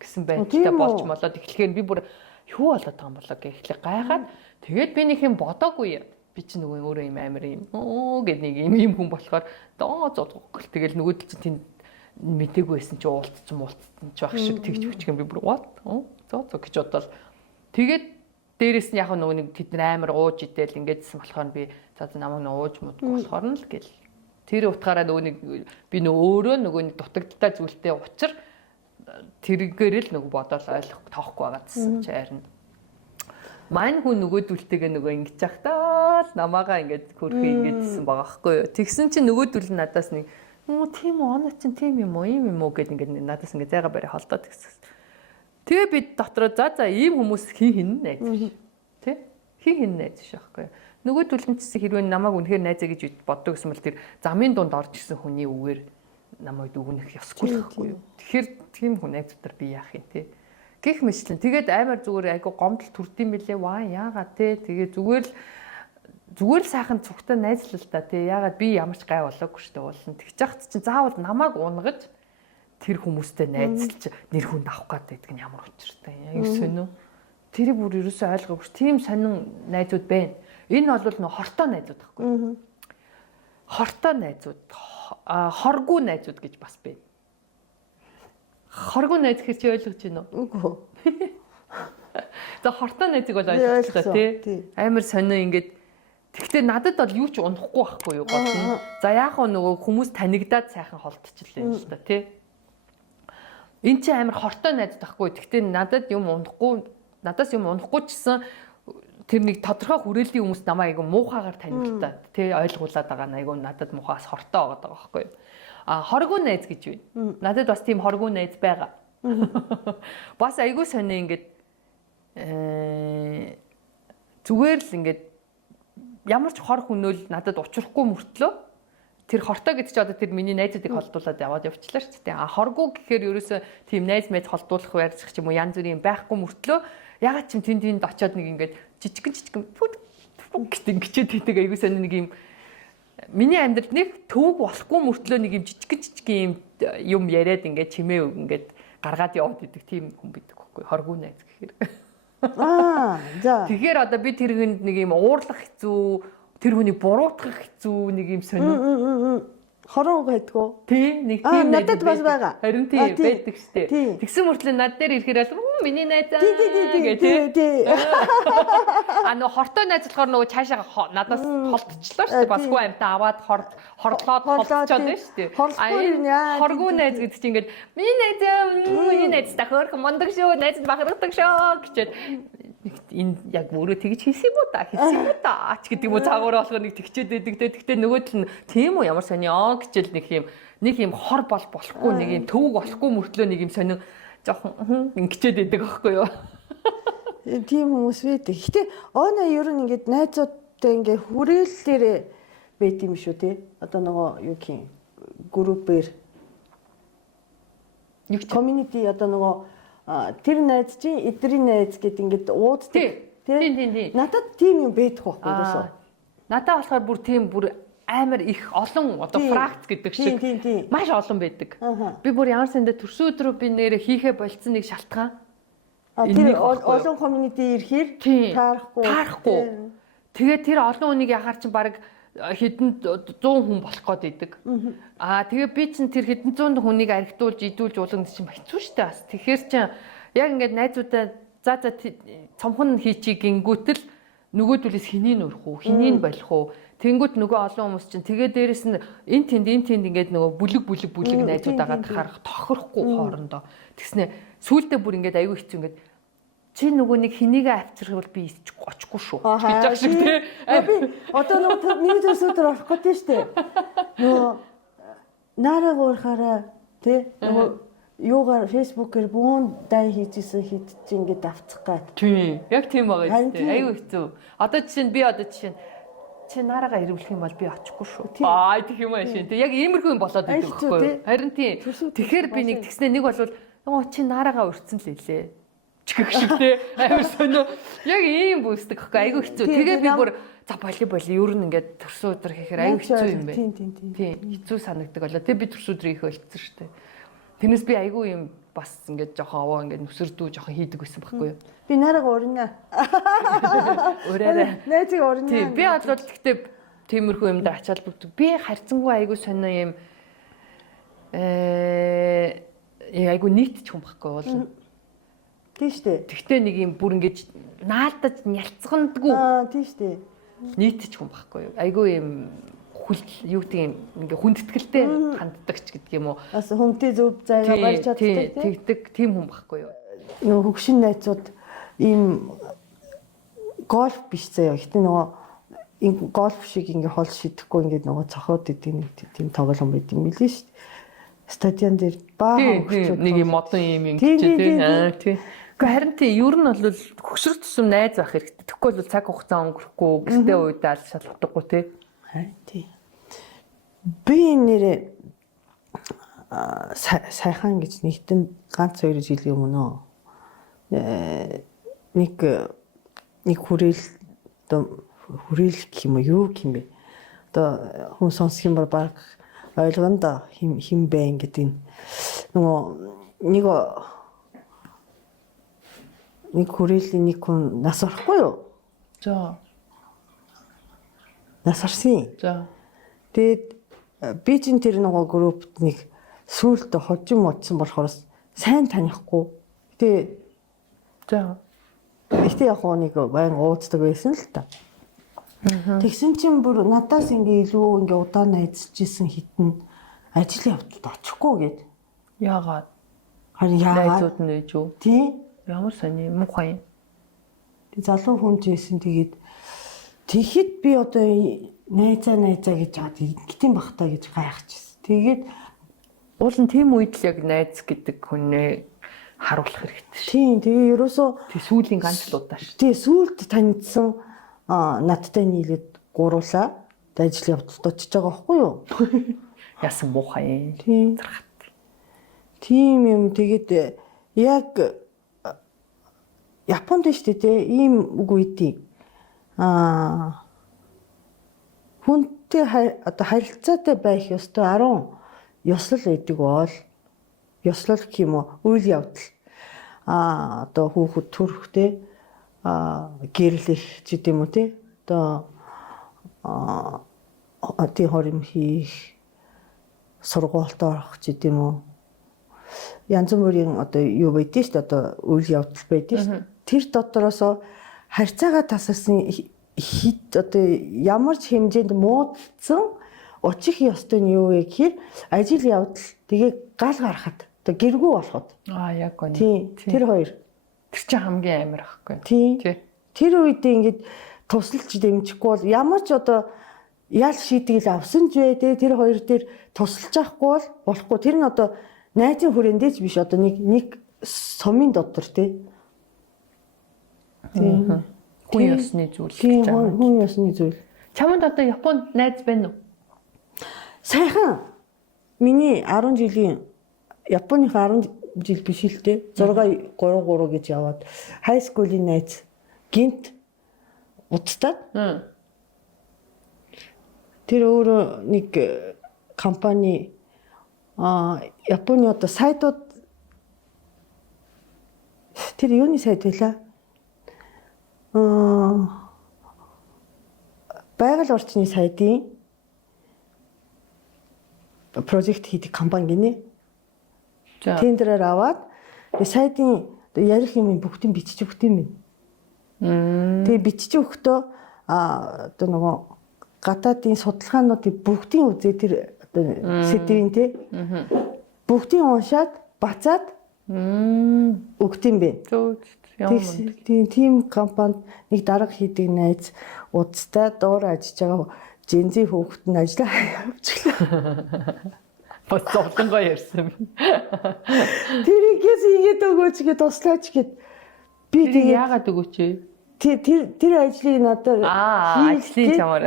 гэсэн байдлаа болж молоод эхлэхээр би бүр юу болоод байгаа юм болоо гэх эхлэх гайхаад тэгээд би нэг юм бодоогүй би чи нөгөө өөрөө юм амар юм гэд нэг юм хүн болохоор доо зогсгол тэгэл нөгөөдөл чинь тэнд мэтээгүй байсан чи уулцсан ч байх шиг тэгж хүчгэн би бүр what зоо гэж бодоод тэгээд дээрэс нь яг нөгөө нэг тэд амар ууж идэл ингээдсэн болохоор би за намайг ууж мудгүй болохоор нь л гэл тэр утгаараа нөгөө нэг би өөрөө нөгөө нэг дутагдaltaй зүйлтэй учир тэргээр л нөгөө бодоол ойлгох тоохгүй байгаадсэн чи харин мань хүн нөгөөдөлтэйгээ нөгөө ингэж явахдаа л намаагаа ингээд хөрхөө ингээдсэн байгаа байхгүй юу тэгсэн чи нөгөөдөл нь надаас нэг тийм үү оноо чин тийм юм уу гэд ингээд надаас ингээд зайгаа барай холдоод гэсэн. Тэгээ би дотроо за ийм хүмүүс хин найз биш. Тэ? Хин найз биш аахгүй. Нөгөө төлөвчсөн хэрвээ намайг үнэхээр найзаа гэж боддог гэсэн бол тэр замын дунд орж ирсэн хүний үгээр намайг дүгнэх ёсгүй байхгүй юу. Тэгэхээр тийм хүн найзуудаар би яах юм те. Гэх мэтлэн тэгээд амар зүгээр айгу гомдол төрдөм билээ. Яагаад те. Тэгээ зүгээр л сайхан цугтай найзлал та те. Яагаад би ямар ч гай болоогүй штэ уулна. Тэгж яхад чинь заавал намайг унгаж тэр хүмүүстэй найзлж нэр хүнд авах гэдэг нь ямар учиртай яг сонин үү тэрийг бүр ерөөсөө ойлгоогүй тийм сонин найзууд байна энэ бол нөө хортой найзууд байхгүй хортой найзууд хоргүй найзууд гэж бас байна хоргүй найз гэж чи ойлгож байна уу үгүй за хортой найзыг бол ойлголцоо тий амар сонин ингээд тэгтээ надад бол юу ч унахгүй байхгүй юу гол нь за яг нөгөө хүмүүс танигдаад сайхан холдчихлээ юм л та тий. Энд чи амар хортой найз тахгүй. Гэхдээ надад юм унахгүй надаас юм унахгүй ч гэсэн тэр нэг тодорхой хүрээллийн хүмүүс намайг айгу муухайгаар танил та. Тэ ойлгуулад байгаа нь айгу надад муухаас хортой байгаа байхгүй юу. Хоргүй найз гэж байна. Надад бас тийм хоргүй найз байгаа. Бас айгу сонио ингээд зүгээр л ингээд ямар ч хор хөнөөл надад учрахгүй мөртлөө тэр хортой гэдэг чи одоо тэр миний найзуудыг холдуулаад яваад явчлаа шүү дээ. Хоргүй гэхээр ерөөсөө тийм найз мэд холдуулах байрцах ч юм уу янз бүрийн байхгүй мөртлөө ягаад ч юм тэнд очиод нэг ингээд жижигэн гэдэг ингэчээд байдаг айгуу сонио нэг юм миний амьдралд нэг төвөг болохгүй мөртлөө нэг юм жижигэн юм яриад ингээд чимээ ингээд гаргаад яваад идэг тийм хүн бидэг байхгүй хоргүй найз гэхээр. За. Тэгэхээр одоо би тэр хүнд нэг юм уурлах хэцүү, тэр хүнийг буруутгах хэцүү нэг юм сонио. Хорон байдгүй. Тий, нэг тийм надад бас байгаа. Харин тийм байдаг штэ. Тэгсэн мөртлөө над дээр ирэхээр л миний найз аа тий. Нөө хортой найз болохоор нөгөө цаашаа надаас холдчихлоо штэ. Басгүй амтаа аваад хордлоод холдчиход байна штэ. Хоргүй найз гэдэг чинь ингээд миний найз дахиад мондог шүү, найзд бахархдаг шүү гэчээд энэ яг өөрөө тэгж хийсэн юм уу та ч гэдэг юм уу цаагаараа болохоор нэг тэгчээд байдаг те. Тэгтээ нөгөөдөл нь тийм үү ямар сонио гэчээл нэг юм хор болохгүй нэг юм төвөг болохгүй мөртлөө нэг юм сонио жоохон ингэчээд байдаг аахгүй юу. Тийм хүмүүс байдаг. Гэтэ оона ер нь ингээд найзуудтай ингээд хүрээллээр байт юм шүү те. Одоо нөгөө юу гэх юм группээр community одоо нөгөө тэр найз чинь эдрийн найз гэдэг ингээд ууддаг тийм. Надад тийм юм байдах байхгүй юусоо. Надад болохоор бүр амар их олон одоо фракц гэдэг шиг маш олон байдаг. Би бүр ямар сандаа төрсөн өдрөө би нэрээ хийхэ болцсон нэг шалтгаан. Тэр олон community ирэхээр таарахгүй. Тэгээд тэр олон хүнийг яхаар чинь баг хэдэн 100 хүн болох гээд байдаг. Тэгээ би чинь тэр хэдэн 100 хүнийг архитуулж, идүүлж уулгах чинь хэцүү шттэ бас. Тэгэхээр чинь яг ингээд найзуудаа за цомхон хийчиг гингүүтэл нөгөөдөлөөс хэнийг нөрөх үү, хэнийг болох үү. Тэнгүүт нөгөө олон хүмүүс чинь тэгээ дээрэс нь энэ тэнд ингээд нөгөө бүлэг найзуудаагаад харах тохирохгүй хоорондоо. Тэгснэ сүүлдээ бүр ингээд аюу хэцүү ингээд чи нөгөө нэг хэнийгээ авчирхвал би очихгүй шүү гэж байгаа шиг тий. Би одоо нөгөө миний төсөөдөр орох гэдэг нь штэ. Нөгөө нараа уурахаараа тий нөгөө юугаар фэйсбүүкээр бүүн дай хийжсэн хит чи ингээд авцах гад. Тий. Яг тийм байгаа юм тий. Аюу хэцүү. Одоо жишээ нь чи нараагаа ирүүлэх юм бол би очихгүй шүү. Тэгэх юм аашин. Тэг яг иймэрхүү юм болоод байдаг байхгүй юу? Харин тий. Тэгэхээр би нэг тэгснэ нэг болвол чи нараагаа урьдсан л хэлээ. Чихэх шиг тий. Амар сонио. Яг ийм бүсдэг байхгүй айгүй хэцүү. Тэгээ би бүр за волейбол ер нь ингээд төрсөн өдөр хийхээр айгүй хэцүү юм байна. Тий. Хэцүү санагдаг болоо. Тэг би төрсөн өдөр их болцсон шүү дээ. Тэрнээс би айгүй юм бас ингээд жоохон овоо ингээд нүсэрдүү жоохон хийдэг байсан байхгүй юу? Би нараагаа урина. Ураарай. Найзыг урина. Тий. Би бодлоо гэхдээ тиймэрхүү юм дээр ачаал бүгд. Би харьцангуй айгүй сонио юм айгүй нийтч хүн байхгүй бол. Тийм штэ. Тэгтээ нэг юм бүр ингэж наалдаж нялцгандгүй. Тийм штэ. Нийтч хүн байхгүй юу? Айгүй юм юу гэдэг юм ингээ хүндэтгэлтэй ханддаг ч гэдэг юм уу? Бас хүнтэй зөв зайгаа барьж чаддаг тэгдэг тийм хүн байхгүй юу? Нөгөө хөгшин найзууд ийм гольф биш заяа. Гэтэ нөгөө энэ гольф шиг ингээ хол шидэхгүй ингээ нөгөө цохоод идэв нэг тийм тоглоом байт юм билээ шүү дээ. Стадион дээр баа хөгчүүд нэг юм модон юм ингэчээ тий. Гэхдээ харин тий ер нь бол хөгшрөх тусам найз байх хэрэгтэй. Тэгэхгүй бол цаг хугацаа өнгөрөхгүй гэртээ уйдаал шалгадаггүй тий. Тий. Би нэрээ сайхан гэж нэгтэн ганц 2 жилийн өмнө нэг хүрээл гэх юм юу гэх юм бэ? Одоо хүн сонсох юм бол баг ойлгоно да хим бэ гэдэг нөгөө нэг хүрээлийн нэг хүн нас орохгүй юу? За. Нас орсон. За. Тэгээд би чинь тэр нөгөө группт нэг сүүлдээ хожим модсон болохоор сайн танихгүй. Гэтэ яг нэг байн ууддаг байсан л та. Тэгсэн чинь бүр надаас ингээ илүү ингээ удаан найзчихсэн хитэн ажил явдад очихгүй гээд. Яагаад? Харин яагаад? Найзууд нь ээж үү? Тий. Ямар сони муухай. Тэг залуу хүн ч байсан тэгээд тэгэхэд би одоо найзаа гэж яагаад ингэдэм бах та гэж гайхчихсан. Тэгээд Уул нь тийм үед л яг найз гэдэг хүнээ харуулах хэрэгтэй шүү. тийм тэгээ ерөөсөө Тэг сүүлийн ганц л удаа шүү. тэгээ сүулт таньдсан надтай нийлээд гуруулаа ажил явдалд очиж байгаа байхгүй юу? Яасан муухай. Тийм. Тийм юм тэгээд яг Японд шүү дээ ийм үг үйдий. Хүнтэй одоо харилцаатай байх ёстой 10 ёслол байдаг бол ёслол гэх юм уу үйл явдал одоо хүүхэд төрөхтэй гэрлэх ч гэдэм үү те одоо тийм хорим хийх сургуульд орох ч гэдэм үү янз бүрийн одоо юу байдгийг шүү дээ одоо үйл явдал байдгийг шүү. Тэр дотроос харьцаагаа тасарсан хит одоо ямар ч хэмжээнд муудсан очих ёстой нь юу вэ гэхээр ажил явдал тэгээ гал гарахад одоо гэргүй болоход Яг гоо. тэр хоёр Тэр чинь хамгийн амар ахгүй. тий тэр үедээ ингээд тусалж дэмжихгүй бол ямар ч одоо ял шийдэл авсан ч вэ тэр хоёр дээр тусалж авахгүй бол болохгүй тэр нь одоо найзын хүрээндээ ч биш одоо нэг сумын дотор тий Хүн ёсны зүйл тийм гэж байгаа. хүн ёсны зүйл. Чамд одоо Японд найз байна уу? Сайхан миний 10 жилийн Японы 10 жил биш л дээ 6 3 гэж яваад хай скуулийн найз гинт уцтаад тэр өөрөө нэг компани Японы одоо сайтууд тэр юуны сайт байлаа байгаль орчны сайдын прожект хийдэг компани гинэ. Тендерээр аваад сайдын ярих юм бүгдийг бичиж өгөх юм байна. Тэгээ бичиж өгөхдөө одоо нөгөө гадаадын судалгаануудыг бүгдийг үзээ тэр одоо сэдвийн те бүгдийг уншаад бацаад өгд юм бэ. Тийм компанид нэг дарга хийдэг найз удаа доор ажиллаж байгаа Жензи хүүхэд нь ажиллаа явуулчихлаа. Боцоолонгоо ярьсан. Тэрийгээс игээд өгөөч гэд туслаач гэд би тэгээ яагаад өгөөч вэ? Тэр ажлыг надад ажлын чамаар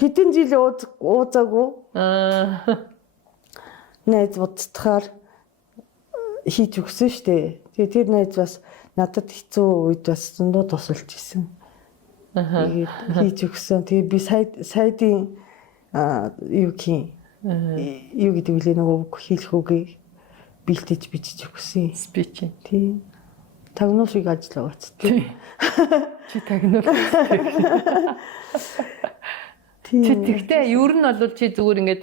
хэдэн жил уузаагүй найз удацдахаар хийж өгсөн шүү дээ. Тэгээ тэр найз бас надад хэцүү үед бас зөндөө тусалж исэн. Хийж өгсөн. Тэгээ би сайдын юу гэдэг вэ нөгөө хийх үгийг бэлтэж бичиж өгсөн. Спич. Тийм. Тагнуу шиг ажиллаа бац. Чи тагнуу. Тийм. Чи тэгтээ ер нь бол чи зүгээр ингээд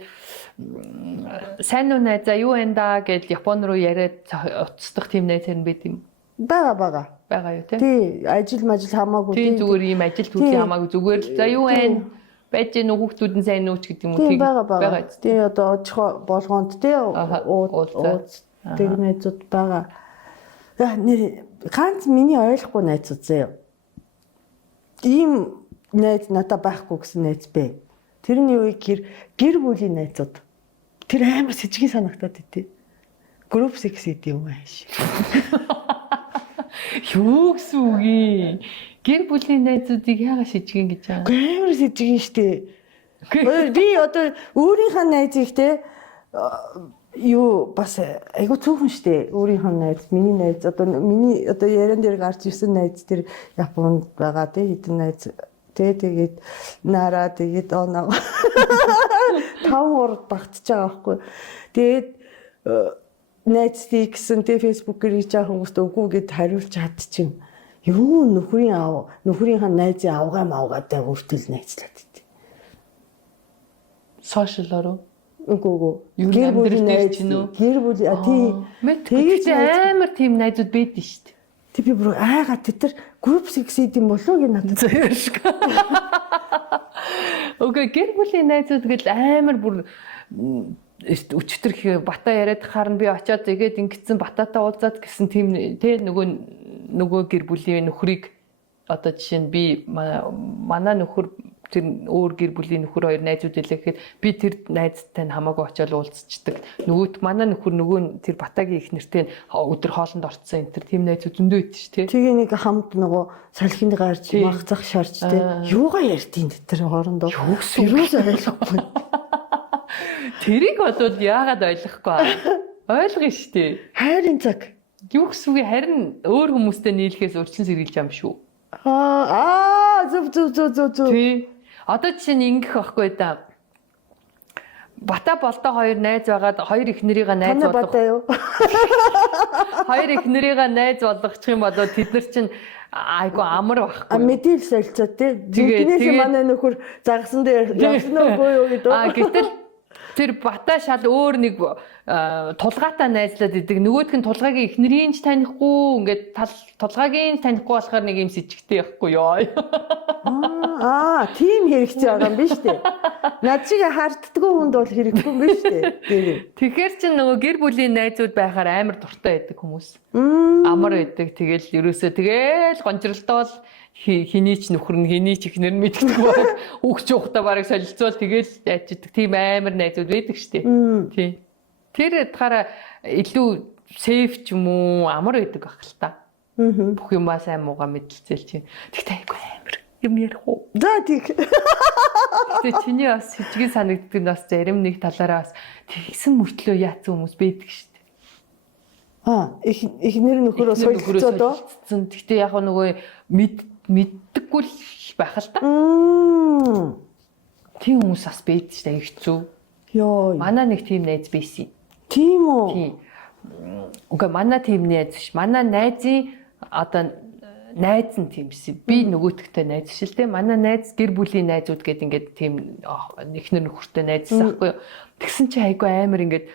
сайн уу найзаа юу энэ да гэж Япон руу яриад уцдах тийм найз хэрэг байд юм. Бага юу те. Тий, ажил хамаагүй. Тийм зүгээр ийм ажил төслийн хамаагүй зүгээр л за юу вэ? Байж гэн хүүхдүүд нь сайн нүүч гэдэг юм уу тийм байгаа. Тий одоо очих болгоонд тий ууз тэг найзууд байгаа. Нэр ганц миний ойлгохгүй найзууд заяа. Ийм найз надад байхгүй гэсэн найз бэ. Тэрний юу гэр бүлийн найзууд. Тэр амар сэжгийн санагтаад идэв. Group sex гэдэг юм ааш. Юу гэсэн үг юм? Гэр бүлийн найзуудыг яагаад шижгэн гэж байгаа? Амар сэжгийн штэ. Би одоо өөрийнхөө найзыг те юу бас айгу цөөхөн штэ. Өөрийнхөө найз, миний найз одоо яран дээр гарч ирсэн найз тэр Японд байгаа те хэдэн найз тэгээд нараа тэгээд оноо 5 багтж байгаа байхгүй. Тэгээд найзтыг гэсэн тэ фэйсбүүкээр хийж байгаа хүмүүст үгүй гэд хариулж чадчих. Юу нөхрийнхээ найзын авгаатай хүртэл найзлаад идэв. Сошиалор уу? Үгүй. Гэр бүлийн найз чинь үү? Гэр бүлийн тэгээд амар тийм найзууд байдэн шүү дээ. Тэг би бүр айгаа тэр group sex юм болоо гэж надад зөөршг. Окей, гэр бүлийн найзууд гэл амар бүр өчтөр их бата яриад харна би очиод тэгээд ингэсэн бататай уулзаад гэсэн тийм тэ нөгөө гэр бүлийн нөхрийг одоо жишээ нь би манай нөхөр тэр өөр гэр бүлийн нөхөр хоёр найзууд илээ гэхэд би тэр найзтай хамаагүй очиод уулзчихдаг. Нөгөөт манай нөхөр нөгөө тэр Батагийн их нэртэй өдөр хоолнд орцсон энэ тэр тийм найзууд зөндөө байд ш тий. Тэгээ нэг хамт нөгөө салхинд гарч мах зах шарч тий. Юугаа ярьдیں۔ Тэр хоорондоо. Юус ойлгохгүй. Тэрийг бодвол яагаад ойлгохгүй ойлгоно ш тий. Хайрын цаг. Юу гэсэн үг харин өөр хүмүүстэй нийлэхээс урьдчилан сэргийлж юм шүү. Зүг. Тий. Одоо жишээ нь ингэх байхгүй да. Бата болдоо хоёр найз байгаад хоёр их нэрийг найз болгох. Хоёр их нэрийг найз болгочих юм бол тэд нар чинь айгу амар байхгүй. Мэдээлэл солилцоо тий. Зүгнээс манай нөхөр загсан дээр явсан уугүй юу гэдэг. Гэтэл тэр Бата шал өөр нэг тулгаатай найзлаад идэг. Нөгөөх нь тулгаагийн эхнэрийн ч танихгүй ингээд тулгаагийн танихгүй болохоор нэг юм сэжигтэй байхгүй ёо. Тийм хэрэгцээ байгаа юм биш үү? Над шиг харддаггүй хүнд бол хэрэггүй юм биш үү? Тэгэхээр чи нөгөө гэр бүлийн найзууд байхаар амар дуртай байдаг хүмүүс. Амар байдаг. Тэгэл ерөөсөө тэгэл гонжролтоол хиний ч нөхөр нь хиний ч ихнэр нь мэддэг баг. Үгч ухтаа барыг солилцоол тэгэл яачдаг. Тийм амар найзууд байдаг штеп. Тийм. Тэр тахаараа илүү сейф ч юм уу амар байдаг ах л та. Бүх юмаа сайн муугаа мэдлцэл чинь. Тэгтээ айгүй амар юм ярих уу? За тийм. Тэ чиний бас сэжиг санагддаг нь бас зарим нэг талаараа бас тэгсэн мөртлөө яатсан хүмүүс байдаг шүү дээ. Эхнэр нөхөрөө солилцоод. Тэгтээ яг нөгөө мэддэггүй л байх л та. Тийм хүмүүс бас байдаг шүү дээ хэцүү. Йоо. Манай нэг тийм найз байсан. Тийм үү? Тийм. Уга манай тийм найз биш. Манай найзын одоо найз нь тийм байсан. Би нөгөөтгтэй найз шил те. Манай найз гэр бүлийн найзууд гээд ингээд тийм эхнэр нөхөртэй найзсан байхгүй юу. Тэгсэн чи айгүй амар ингээд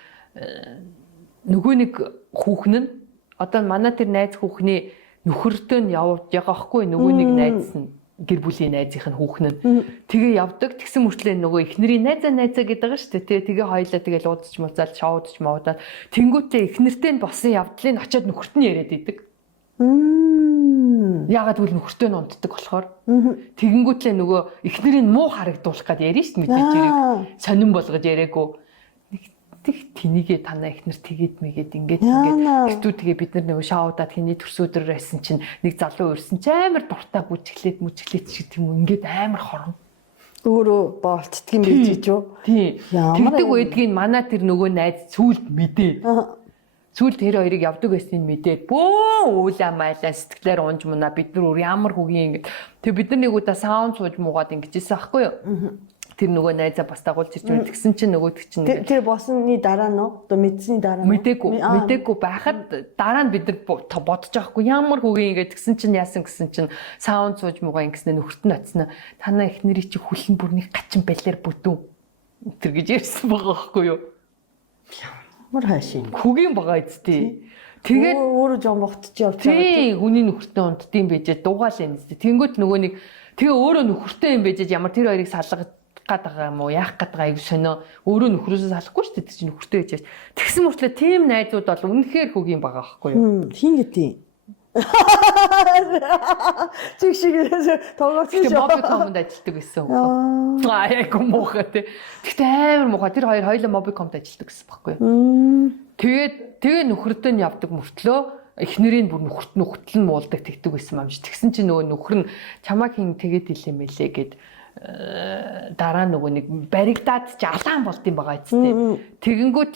нөгөө нэг хүүхэн нь одоо манай тэр найз хүүхний нөхөртөө нь явахгүй нөгөө нэг найз нь гэр бүлийн найзынх нь хүүхэн нь тэгээ явдаг. Тэгсэн мөртлөө нөгөө эхнэрийн найзаа гэдэг байгаа шүү дээ. Тэгээ хоёлаа тэгээ уудаж муцаал шоудаж муудаад тэнгуүтээ эхнэртэй нь болсон явдлыг очиод нөхөрт нь яриад идэг. Ягаад гэвэл нөхөртөө нь унтдаг болохоор. Тэгэнгүүтлээ нөгөө эхнэрийн муу харагдуулах гээд ярина шүү дээ мэдээж яриг. Сонирн болгож яриаггүй. Тэнийгээ танаа ихнэр тэгээд мэгээд ингээд гэтүү тэгээ бид нар нөгөө шаудаад хэний төрс өдрөөр байсан чинь нэг залуу өрсөн ч амар дуртай бүжиглээд шиг тийм ингээд амар хорон өөрөө боолцдог юм байж юу тий тэгдэг байдгийг манай тэр нөгөө найз сүүлд мэдээ сүүлд тэр хоёрыг явдаг байсныг мэдээд бөө уулаа майлаа сэтгэлээр унж мунаа бид нар ямар хөгийн ингээд тэг бид нар нэг удаа саунд сууж муугаад ингэжсэн аахгүй юу тэр нөгөө найзаа бас дагуулж ирж байна. Тэгсэн чинь нөгөөдөг чинь тэр босны дараа нь одоо мэдсэний дараа нь мэдээгүй байхад дараа нь бид нар бодож байхгүй ямар хөгийн ингээд тэгсэн чинь яасан гэсэн чинь саунд сууж муугаа ингэснэ нөхөрт нь очино. Танаа их нэрий чи хүлэн бүрний гачин балер бүтэн тэр гэж ярьсан байгаа байхгүй юу? Ямар хаашийн хөгийн байгаа эцтэй. Тэгээд өөрөө жон богтч явж байгаа. Тий хүний нөхөртөө унтдсан байжээ дугаал юм зү. Тэнгүүт нөгөө нэг тэгээ өөрөө нөхөртөө юм байжээ ямар тэр хоёрыг салгаж гадаг юм уу яах гэдэг аяг сонио өөрөө нөхрөөсөө салахгүй шүү дээ чи нөхөртэй гэж. Тэгсэн мөртлөө тийм найзууд бол үнэхээр хөгийн байгаа байхгүй юу? Хин гэдэг. Чиг шиг тоглосон шүү. Mobicom-д ажилладаг гэсэн үг. Айгу муухай тий. Тэгтээ амар муухай тэр хоёр хоёулаа Mobicom-д ажилладаг гэсэн байхгүй юу? Тэгээ нөхөртөө нь явдаг мөртлөө эхнэрийн бүр нөхөртөл нь муулдаг тэгдэг байсан юм шиг. Тэгсэн чинь нөгөө нөхөр нь чамаа хин тэгээд илээ мэлээ гэд дараа нөгөө нэг баригдаад ч алаан болд юм байгаа эцтэй. Тэгэнгүүт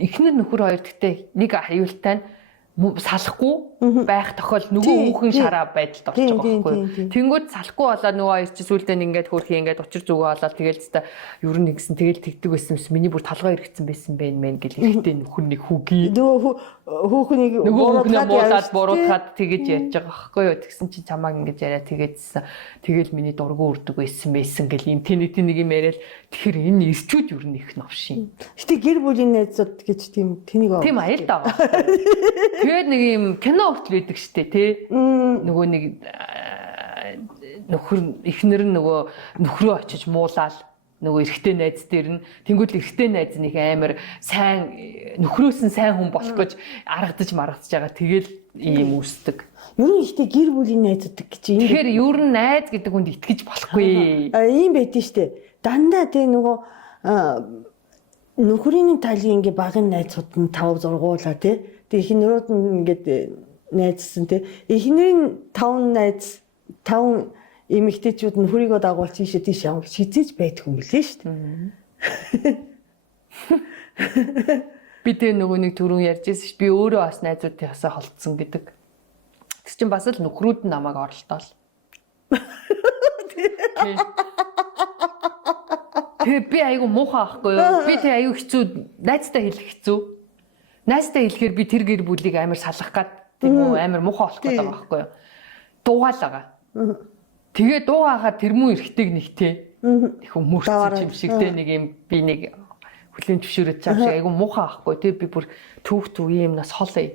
эхнэр нөхөр хоёр гэхдээ нэг аюултай нь салахгүй байх тохиол нөгөө хүүхэн шараа байдалд орчих байгаа байхгүй. Тэнгүүд салахгүй болоод нөгөө хоёр чи сүулдэ ингээд хөрхи ингээд учир зүгөө болоод тэгэл та ер нь нэгсэн тэгэл тэгдэг байсан юм. Миний бүр толгой иргэсэн байсан бэ мэн гэл ихтэй нөхөр нэг хүүгийн хүүхнийг буруутгаад тэгэж яаж байгаа байхгүй юу. Тэгсэн чи чамааг ингэж яриа тэгээдсэн. Тэгэл миний дургу үрдэг байсан гэл юм тэнэг юм яриад тэгэхээр энэ ирчүүд ер нь их новшин. Гэтэ гэр бүлийн найзууд гэж тийм тэнийг тийм аял даа. Тэгээд нэг юм кино хүртэл байдаг штэ тий. Нөгөө нэг нөхөр эхнэр нь нөгөө нөхрөө очиж муулаад нөгөө эрэгтэй найз дээр нь тэнгуүл эрэгтэй найз нэг амар сайн нөхрөөс нь сайн хүн болох гэж аргадж байгаа. Тэгэл ийм үүсдэг. Ер нь ихтэй гэр бүлийн найзууд гэж юм. Тэгэхээр ер нь найз гэдэг хүнд итгэж болохгүй. Ийм байдэн штэ. Дандаа тий нөгөө нөхрийн талын ингээ багын найзууд нь 5 6 уулаа тий. Тэгээ эхнэрүүд нь ингээд найзсан тий. Эхнэрийн 5 найз 5 эмэгтэйчүүд нь хөрийгөө дагуулж тийш явах шизэж байдаг юм билээ шүү дээ. Би тэр нөгөө нэг түрүүн ярьжсэн шүү. Би өөрөө бас найзуудынхаасаа холдсон гэдэг. Тэг чинь бас л нөхрүүд нь намайг оролдоол. Тэг би айгу муухай ахгүй юу? Би тэг айгу хэцүү найзтай хэлэх хэцүү. Найзтай хэлэхээр би тэр гэр бүлийг амар салах гад тийм үү амар муухай болох гэдэг байгаа байхгүй юу? Дуугаалгаа. Тэгээ дуугахаар тэрмүү эргэдэг нэг те. Их өмөрцөн юм шиг те нэг юм би нэг хүлийн төвшөрөд чам шиг айгу муухай ахгүй. Тэгээ би бүр түүх юм нас холъё.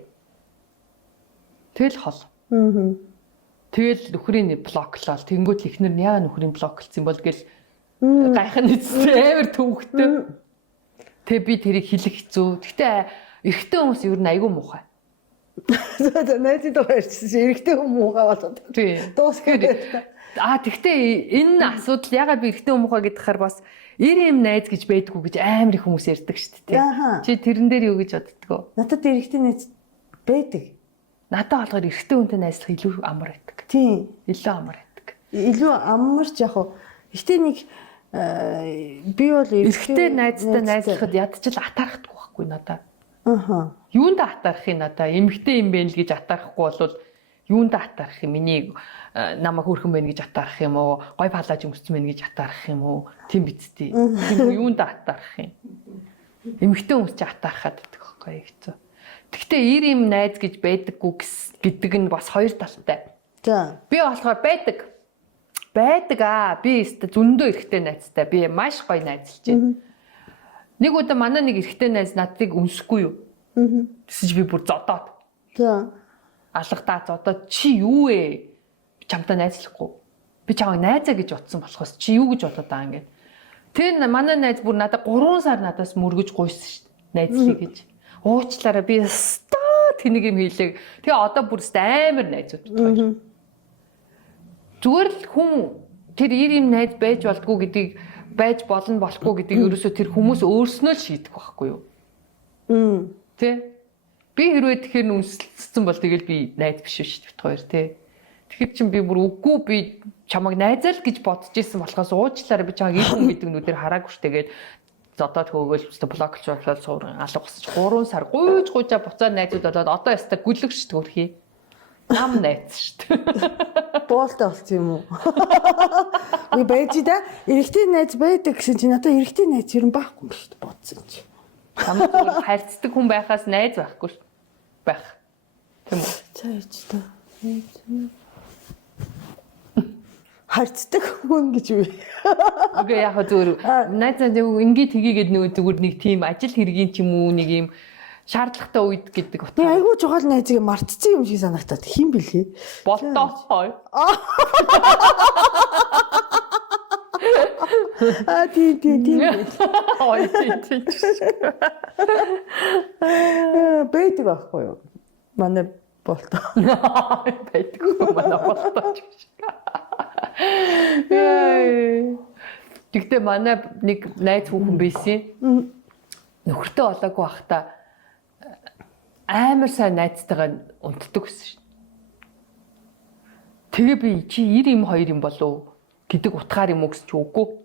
Тэгэл хол. Тэгэл нөхрийн блоклол. Тэнгүүт ихнэр нь яа нөхрийн блоклцсан бол гэл гайхын эцтэй амар төвхтэй. Тэгээ би тэрийг хэлэх хэцүү. Гэтэ эрэгтэй хүмүүс ер нь айгу муухай. Найзын дуу ярьчихсан чи эрэгтэй хүн муухай болоод. Дуусгаад. Тэгтээ энэ асуудал ягаад би эрэгтэй хүн муухай гэдгээр бас ийм найз гэж байдгүй гэж амар их хүмүүс ярьдаг шүү дээ. Чи тэрэн дээр юу гэж боддгоо? Надад эрэгтэй найз байдаг. Надад болохоор эрэгтэй хүнтэй найзлах илүү амар байдаг. Тийм. Илүү амар байдаг. Илүү амарч яг хуу. Гэтэ нэг би бол эрэгтэй найзтай найзлахад ядчил атаарахгүй байхгүй надад. Юунд атаарах юм надаа? Эмэгтэй юм бэ л гэж атаарахгүй болвол юунд атаарах юм? Миний намайг хөрхөн байна гэж атаарах юм уу? Гой палаж өмссөн байна гэж атаарах юм уу? Тийм бицтэй. Тийм юунд атаарах юм? Эмэгтэй хүмүүс ч атаархаад байдаг байхгүй хэцүү. Гэхдээ ийм найз гэж байдаггүй гэдэг нь бас хоёр талтай. За. Би болохоор байдаг. Би зөндөө эрэгтэй найзтай. Би маш гоё найзлж байна. Нэг удаа манай нэг эрэгтэй найз надыг өмсөхгүй юу? Тэсэж би бүр зодоод. За. Алгадаа зодоод чи юу вэ? Би чамтай найзлахгүй. Би чамайг найзаа гэж утсан болохоос чи юу гэж бодоод байгаа юм гээд. Тэр манай найз бүр надад 3 сар надаас мөргөж гуйсан шүү дээ. Найзлий гэж. Уучлаарай би тэнийг юм хийлээ. Тэгээ одоо бүр амар найзууд байна. Зүгээр л хүн тэр ийм найз байж болдгоо гэдгийг байж болно болохгүй гэдгийг ерөөсөө тэр хүмүүс өөрснөө л шийдэх байхгүй юу? Тэ? Би хэрвээ тэгэхээр нүсэлцсэн бол тэгэл би найз биш шүү дээ хоёр тэ. Тэгэхээр чин би бүр үгүй би чамайг найзал гэж бодож исэн болохоос уучлаарай би чамайг ийм хүн гэдэг нүдээр хараагүй шүү тэгээд зодоод хөөгөл блоклж болоод сууран алга босч 3 сар гуйжаа буцаад найзууд болоод одоо ястаа гүлэг шүү төрхий. Нам найз шүү дээ. Боолтой болсон юм уу? Би байж да эрэгтэй найз байдаг гэсэн чи надад эрэгтэй найз ер нь байхгүй юм шүү дээ бодсон чи. Хамт харьцдаг хүн байхаас найз байхгүй шүү байх. Тийм үү? Цааш та. Харьцдаг хүн гэж үү? Окей яг зүгээр найз ингээ тгийгээд нөгөө зүгээр нэг тийм ажил хэргийн ч юм уу нэг юм шаардлагатай үед гэдэг утга. Би айгүй жугаал найзыг мартцсан юм шиг санагтаад хин бэлээ. Болтоо. Тийм. Ой тийм. Бэйдэг байхгүй юу? Манай болтоо. Бэйдэг манай болтоо. Тэгтээ манай нэг найз хүүхэн байсан. Нөхөртөө олоогүй байхдаа амар сайн найзтайгаа унтдаг гэсэн шин. Тэгээ би чи 92 юм болов гэдэг утгаар юм уу гэж үгүй.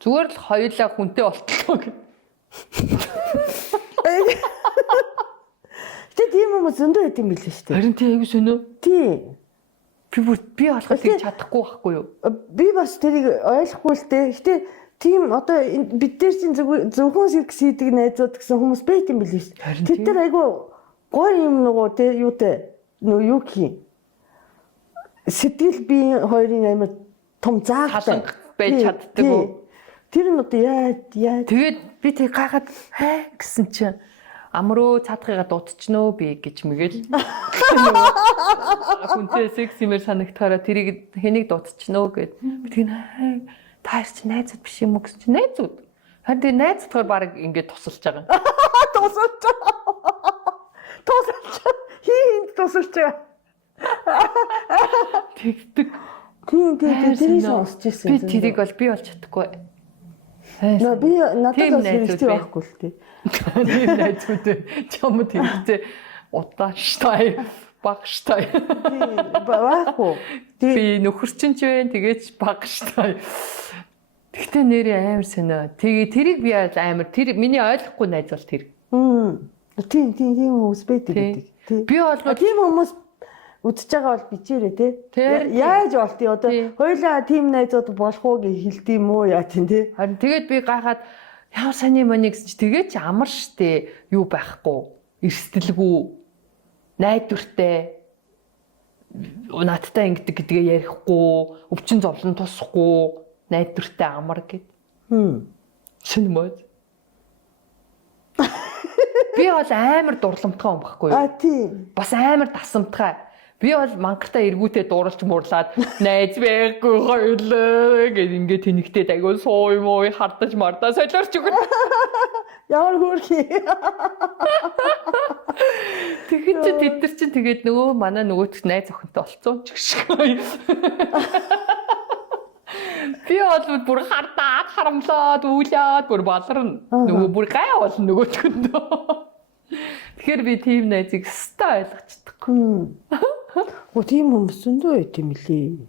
Зүгээр л хоёулаа хүнтэй болтлоо гэ. Тэ тийм юм зөндөө байт юм билээ шүү дээ. Харин тий аягүй сөнөө. Тий. Би болоход тийг чадахгүй байхгүй юу? Би бас тэрийг ойлгохгүй л дээ. Гэтэ тийм одоо бид дээр чинь зөвхөн секс хийдэг найзууд гэсэн хүмүүс байт юм билээ шүү дээ. Тэд нар айгүй гоё юм нөгөө тэ юутэй нөгөө юу хий. Сэтгэл би хоёрын амар том заагтай байж чаддаг уу? Тэр нь одоо яа. Тэгээд би тэг гайхаад гэсэн чинь амруу цаадхыгаа дуудчихнөө би гэж мэгэл. Хүнтэй секс юмэр санагтахаараа тэрийг хэнийг дуудчихнөө гэд. Би тэг та чи найзууд биш юм уу гэж чи найзууд. Харин тэгээ найз болохоор баг ингээд тусалж байгаа. Тусалж. Хин тусалж. Тэгдэг. Тийм тэрийг сонсч ирсэн. Би тэрийг бол би болж чадахгүй. Наа би надад бас хэрэгтэй байхгүй л тий. Тийм найзууд чам тэрэгтэй удааштай багштай. Баахгүй. Би нөхөр чинь ч вэ тэгээч багштай. Тэгтээ нэрээ амар сонио. Тэгээ тэрийг би амар тэр миний ойлгохгүй найз бол тэр. Тийм хүмүүс байдаг. Би бол тийм хүмүүс үдчихэж байгаа бол бичээрэй тий. Яаж болт юм одоо хоёлаа тийм найзууд болох уу гэж хэлдэм үү яа тийм тий. Харин тэгээд би гайхаад яа саний маний гэсэн чи тэгээд ч амар штэ юу байхгүй. Эрсдэлгүй найдвартай надтай ингэдэг гэдгээ ярихгүй өвчин зовлон тусахгүй найдвартай амар гэд. Шинэ мод. Би бол амар дурламтгай юм баггүй юу? Тийм. Бас амар дасамтгай. Би бол мангартаа эргүүтээ дууралж муурлаад найз байхгүй хоёлаа гэж ингээд тэнэгтээд агай суу юм уу хардаж мардаа солиорч өгнө. Ямар хөөрхий. Тэгэхэд чи тэд нар чинь тэгээд нөгөө манай нөгөөт найз охинтой олцсон ч гэх шиг. Би бол бүр хардаад харамлаад үүлээд бүр баларна. Нөгөө бүр гай болно нөгөөтгөндөө. Тэгэхээр би тийм найзыг өстой ойлгочдоггүй. Тийм хүмүүс зөндөө байт юм лээ.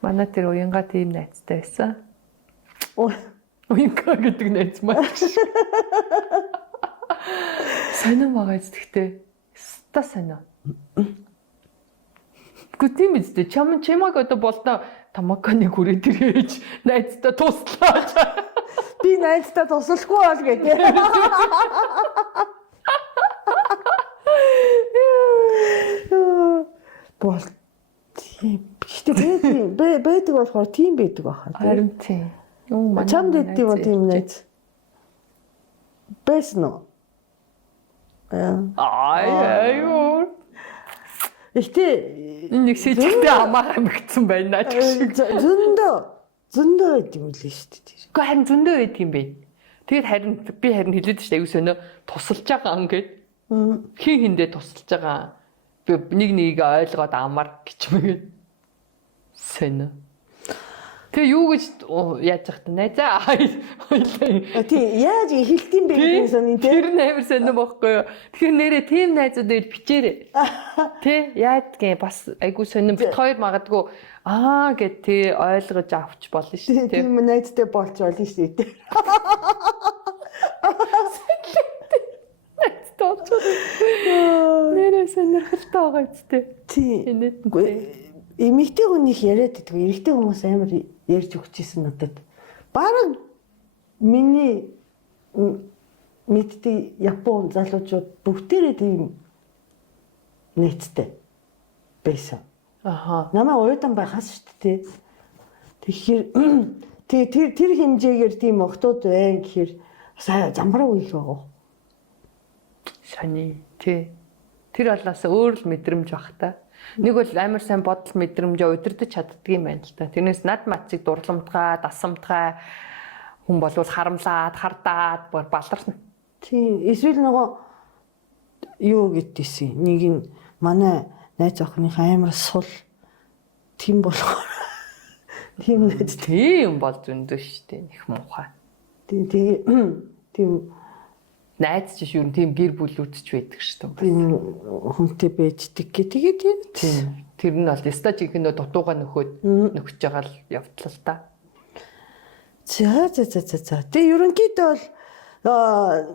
Манай тэр уянга тийм найзтай байсан. Уянга гэдэг найз маа. Санаа магаз тэгтээ. Өстой санаа. Гү тийм үстэй. Чамаг одоо болдоо тамаканы хүрээ тэрэж найзтай туслаач. Би найзтай туслахгүй бол гэдэг. Бол тийм. Гэхдээ байдаг болохоор тийм байдаг баха. Харин тийм. Чамд дэдий юм тийм найз. Бэс нөө. Аюу. Ихтэй нэг сэжигтэй амаа амигдсан байна ч шиг. Зөндөө байд юм лээ шүү дээ. Гэхдээ харин зөндөө байдаг юм бэ. Тэгээд би харин хэлээд шүү дээ аюу сонио тусалж байгаа ингээд. Хин хиндээ тусалж байгаа. Би нэг ойлгоод амар гэж мэгээд. Сонио. Тэгээ юу гэж яаж яах вэ? Найзаа. Тий, яаж хэлтийм бэ гэсэн сони тий. Тэр нээр сонио бохгүй юу? Тэгэхээр нэрээ тийм найзууд дээр бичээрэй. Тий, яадгийн бас айгу сонио бит хоёр магадгүй гэд тий ойлгож авч болно шүү дээ. Тийм найзтай болж болно шүү дээ. Нэрээ сонирхолтой байгаа үстэй. Тий. Эмэгтэй хүнийх яриад байдаг. Эрэгтэй хүмүүс амар ярьж өгчээсэн надад. Бараг миний мэддэг Япон залуучууд бүгдээрээ тийм найзтай байсан. Намаа уядан байхаас шүү дээ. Тэгэхээр тэр хэмжээгээр тийм охтууд байна гэхээр сая замбараагүй их байгаа. Сони тий. Тэр болоос өөр л мэдрэмж бах та. Нэг бол амар сайн бодол мэдрэмжээ удирдах чаддаг юм байна л та. Тэрнээс над матцыг дурламтгай, дасамтгай хүн болвол харамлаад, хардаад баларна. Тийм. Эсвэл нөгөө юу гэдгийгсэн. Нэг нь манай найз охиных амар сул тийм болохоор тийм найз тийм бол зөндөө шүү дээ. Их муухай. Тийм найз ч шүү тийм гэр бүлүүд ч байдаг шүү дээ. Тийм хүнтэй байждаг гэдэг тийм. Тэр нь бол стажийнхнөө дутууга нөхөж байгаа л явдлаа л та. За. Тэгээ ерөнхийдөө бол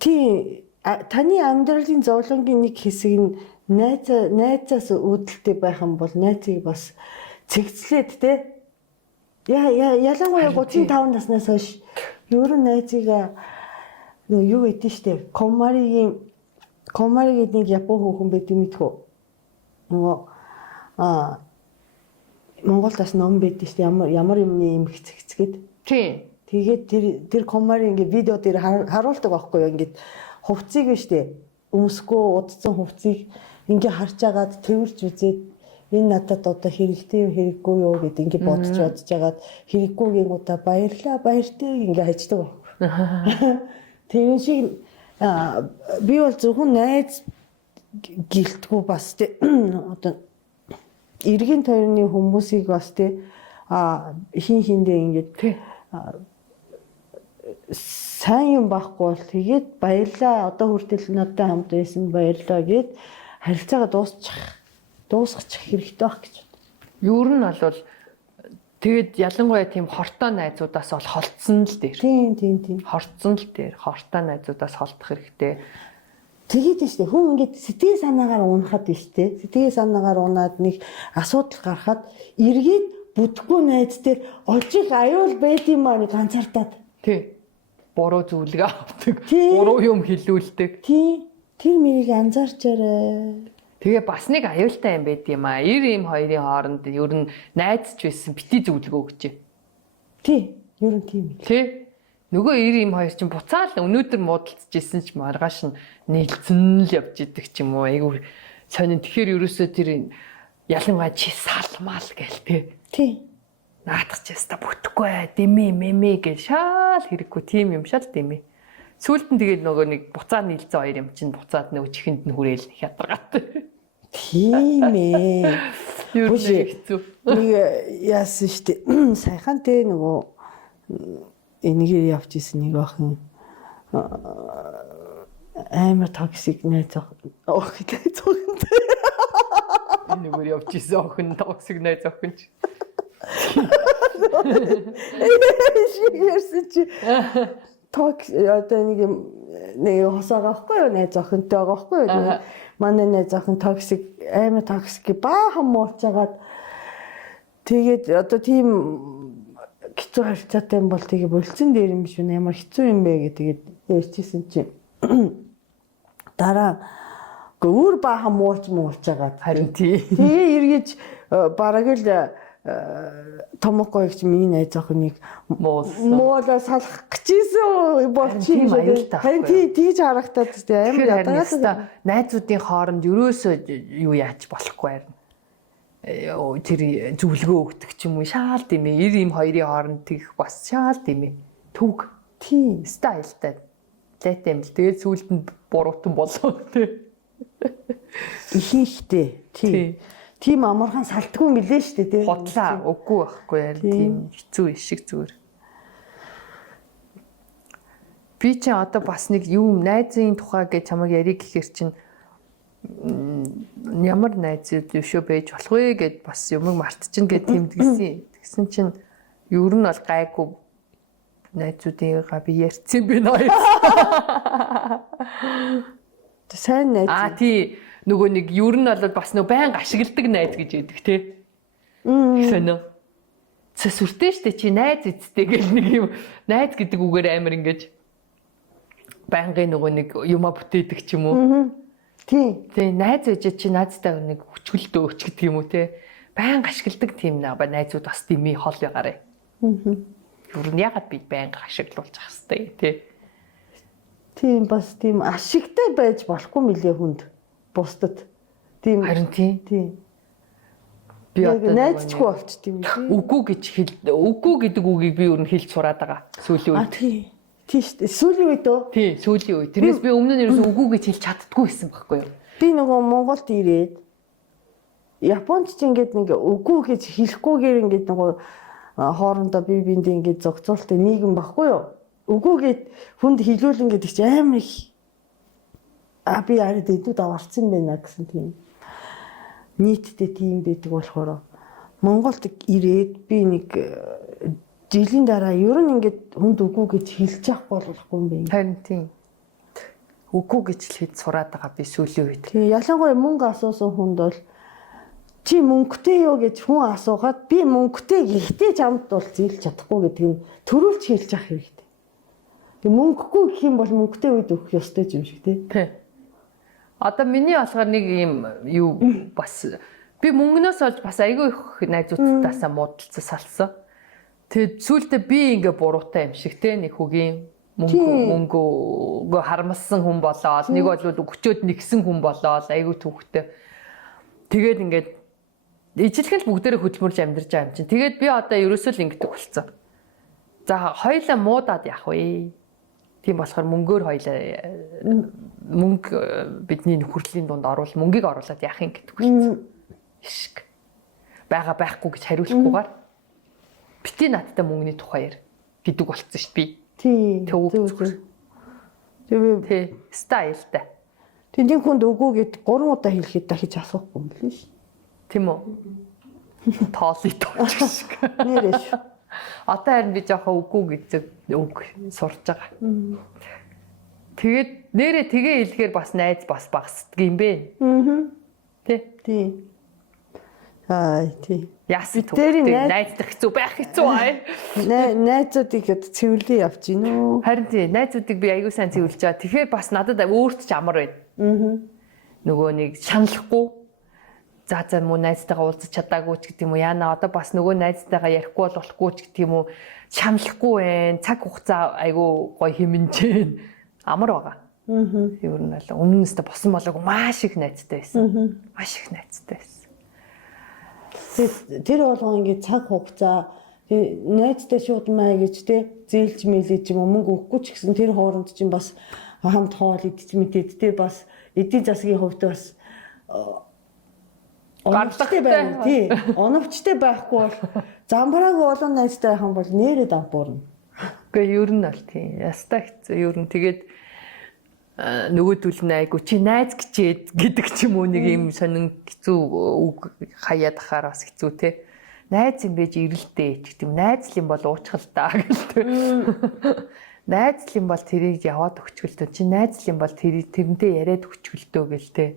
тийм таны амьдралын зовлонгийн нэг хэсэг нь найзаас үүдэлтэй байх юм бол найзыг бас цэгцлээд те. Ялангуяа 35 наснаас хойш ерөн найзыг юу гэдэг штэ. Комаригийн нэг Япон хүүхэн байдаг мэдхүү. Нөгөө Монголд бас ном байдаг штэ. Ямар юмны юм хэцгээд. Тийм. Тэгээд тэр комари ингээ видео дээр харуулдаг байхгүй юу? Ингээд хувцсыг штэ. Өмсгөө удцсан хувцсыг ингээ харж агаад тэрвэрч үзээд энэ надад одоо хэрэгтэй юу хэрэггүй юу гэд ингээд бодож жагаад хэрэггүйгийн удаа баярлаа баяртай ингээд хайчдаг. Тэр шиг би бол зөвхөн найз гэлтгүй бас тий одоо эргэн тойрны хүмүүсийг бас тий хин хиндээ ингээд сайн юм байхгүй бол тэгээд баярлаа одоо хүртэл надтай хамт байсан баярлаа гэд харилцаагаа дуусгачих хэрэгтэй байх гэж. Юу нь бол тэгээд ялангуяа тийм хортой найзуудаас бол холдсон л дээр. Тийм. Хорцсон л дээр хортой найзуудаас холдох хэрэгтэй. Тэгээд нь штэ хүн ингээд сэтгэл санаагаар унахад нь штэ. Сэтгэл санаагаар унаад нэг асуудал гарахад эргээд бүдггүй найз дээр ожил аюул байдимаа нэг ганцаардаад. Тий. Буруу зүйлгээ авдаг. Буруу юм хэлүүлдэг. Тий. Тэр мэрийг анзаарчаарай. Тэгээ бас нэг аюултай юм байд юм аа. 90 им хоёрын хооронд ер нь найзч байсан бити зөвлөгөө өгч. Тий. Ер нь тийм. Тий. Нөгөө 90 им хоёр чинь буцаал өнөөдөр муудалцажсэн ч маргааш нь нийлцэн л явж идэг ч юм уу. Айгу сонин тэгэхээр ерөөсөө тэр ялангуяа чи салмаал гээл тий. Тий. Наадах ч яста бүтэхгүй дэмэ гэж шаал хэрэггүй тийм юм шал дэмэ. Сүүлд нь тэгээд нөгөө нэг буцаа нийлцэн хоёр юм чинь буцаад нөгөө чихэнд нь хүрээл хятаргаат. Тийм ээ. Юу хэцүү. Нэг яасан штэ. Сайхан тэ нөгөө энэгээр явж исэн нэг охин амар токсик найз охин. Энэгээр явж исэн охин токсик найз охин ч. Ярьсан чи токс одоо нэг хосоогоо байхгүй юу найз охинтой байгаа байхгүй юу. Манай найз охин токсик амар токсик баахан муучаагаад тэгээд одоо тийм хэцүү харилцаатай юм бол тэгээ болцсон дээр юм биш үү ямар хэцүү юм бэ гэдэг ярьчихсан чинь дараа өөр баахан муучаагаад харин тий. Тэгээ эргэж бараг л томокой гэж миний найз охиныг муулаа салах гэжсэн болчих юм шиг. Харин тийж харагдаад тийм амар ятгаад найзуудын хооронд ерөөсөө юу яач болохгүй харин. Тэр зөвлөгөө өгдөг ч юм уу шаал димээ 90 им хоёрын хооронд тэгэх бас шаал димээ төг тийм стайлтай лэт юм л тэгээд сүүлд нь буруутан болоо тий. Ихэнхдээ тийм амархан салтгүй мэлээ шүү дээ тий. Хотлаа үгүй байхгүй яа тийм хэцүү ишиг зүгээр. Би ч одоо бас нэг юм найзын тухай гэж чамайг ярих гэхэр чинь ямар найзууд өшөө байж болох вэ гэд бас юмыг мартчихна гэд тэмдгсэн. Тэгсэн чинь ер нь бол гайгүй найзуудыгаа би ярьсан би ноёс. Сайн найз. Тий нөгөө нэг ер нь бол бас нөгөө байнга ашигладаг найз гэж яддаг тий. Сонио. Сүртэй штэ чи найз эцтэй гэл нэг юм найз гэдэг үгээр амар ингэж байнгын нөгөө нэг юма бүтээдэг ч юм уу. Тий. Найз байж чи найзтай нэг хүчгэлдөө өч гэдэг юм уу те. Байнга ашигладаг тийм найзууд бас дими хол байгаарэ. Юу нь ягаад би байнга ашиглуулж ах хэвтэй те. Тийм бас тийм ашигтай байж болохгүй мөлий хүнд бусдад. Тийм харин тийм. Би одоо найзчгүй болчт юм тий. Үгүй гэж үгүй гэдэг үгийг би өөр нь хэлж сураад байгаа. Сүүлийн үед. Тий шүү дээ. Сүүлийн үед үү? Тий, сүүлийн үед. Тэрнээс би өмнө нь ерөөсөө үгүй гэж хэлж чаддаггүй байсан байхгүй юу? Би нөгөө Монголд ирээд Японд ч ингээд нэг үгүй гэж хэлэхгүйгээр ингээд нөгөө хоорондоо бие биендээ ингээд зохицуултын нийгэм баггүй юу? Үгүй гэд хүнд хэлүүлэн гэдэг чи амар их би арид эдүүд аварцсан байна гэсэн тийм нийтдээ тийм байдаг болохоор Монголд ирээд би нэг жилийн дараа ер нь ингээд хүнд үгүй гэж хэлж явахгүй болохгүй юм байна. Харин тийм. Үгүй гэж хэлээд сураад байгаа би сүүлийн үед. Тийм ялангуяа мөнгө асуусан хүнд бол чи мөнгөтэй юу гэж хүн асуухад би мөнгөтэй гэхдээ чамд бол зээлж чадахгүй гэдэг нь төрүүлж хэлж явах хэрэгтэй. Тэг мөнгөгүй гэх юм бол мөнгөтэй үед өгөх ёстой юм шиг тий. Одоо миний болохоор нэг юм юу бас би мөнгнөөс олж бас айгүй их найзуудтаасаа муудалцсан салсан. Тэгээд сүүлдээ би ингээ буруутай юм шиг те нэг хөгийн мөнгөө харамссан хүн болоод нэг бол өчөөд нэгсэн хүн болоод айгүй төвхтэй. Тэгээд ингээд Ижилхэн л бүгдээрээ хөдөлмөрлж амьдарч байгаа юм чинь. Тэгээд би одоо ерөөсөө л ингэдэг болцсон. За хоёлаа муудаад явах вэ? Тийм болохоор мөнгөөр хоёлаа мөнгө бидний нөхөрлийн дунд оруул мөнгийг оруулаад яах юм гэдэг болцсон. Ишг. Бага байхгүй гэж хариулахгүйгээр бити надтай мөнгөний тухайар гэдэг болцсон шүү дээ би. Тийм. Тий. Стайлтай. Тэндийн хүнд үгүй гэд 3 удаа хэлэхэд дахиж асуухгүй юм л ш. Тийм үү? Тоолыг тооч шиг. Нэрээ ш. Одоо харин би жоохон үгүй гэж үг сурж байгаа. Тэгээд нэрээ тгээ хэлэхээр бас найз бас багсдаг юм бэ. Тий. Тий. Яасан түүх найзлах хэцүү байх хэцүү аа. Найзуудыг цэвэрлээ явж гин үү? Харин тий, найзуудыг би аягүй сайн цэвэрлж байгаа. Тэгэхээр бас надад өөрт ч амар байна. Нөгөө нэг шаналхгүй. За муу найзтайгаа уулзах чадаагүй ч гэдэг юм уу. Яна одоо бас нөгөө найзтайгаа ярихгүй болохгүй ч гэдэг юм уу. Шаналхгүй байна. Цаг хугацаа аягүй гоё хэмнэж амар байгаа. Ер нь л өмнөөс та босон болоогүй маш их найзтай байсан. Маш их найзтай байсан. Тэр болгоо ингээд цаг хугацаа найзтай шууд маа гэж те зээлж мэлэж юм мөнгө өгөхгүй ч гэсэн тэр хооронд чинь бас хамт хоол идэж мэдэд те бас эдийн засгийн хувьд бас оновчтой байна тий. Оновчтой байхгүй бол замбараагүй олон найзтай байх юм бол нэрээ давбуурна. Гэхдээ ер нь бол тий. Ястаа хэцүү ер нь тэгээд нөгөөдөл нь айгу чи найз гिचээд гэдэг ч юм уу нэг юм сонин хэцүү үг хаяад ахаар бас хэцүү те. Найз юм байж ирэлтэй ч гэдэм найз юм бол уучхал та гэлтэй. Найз юм бол тэрийг яваад өгчгөлтөө чи найз юм бол тэрнтэй яриад өгчгөлтөө гэлтэй.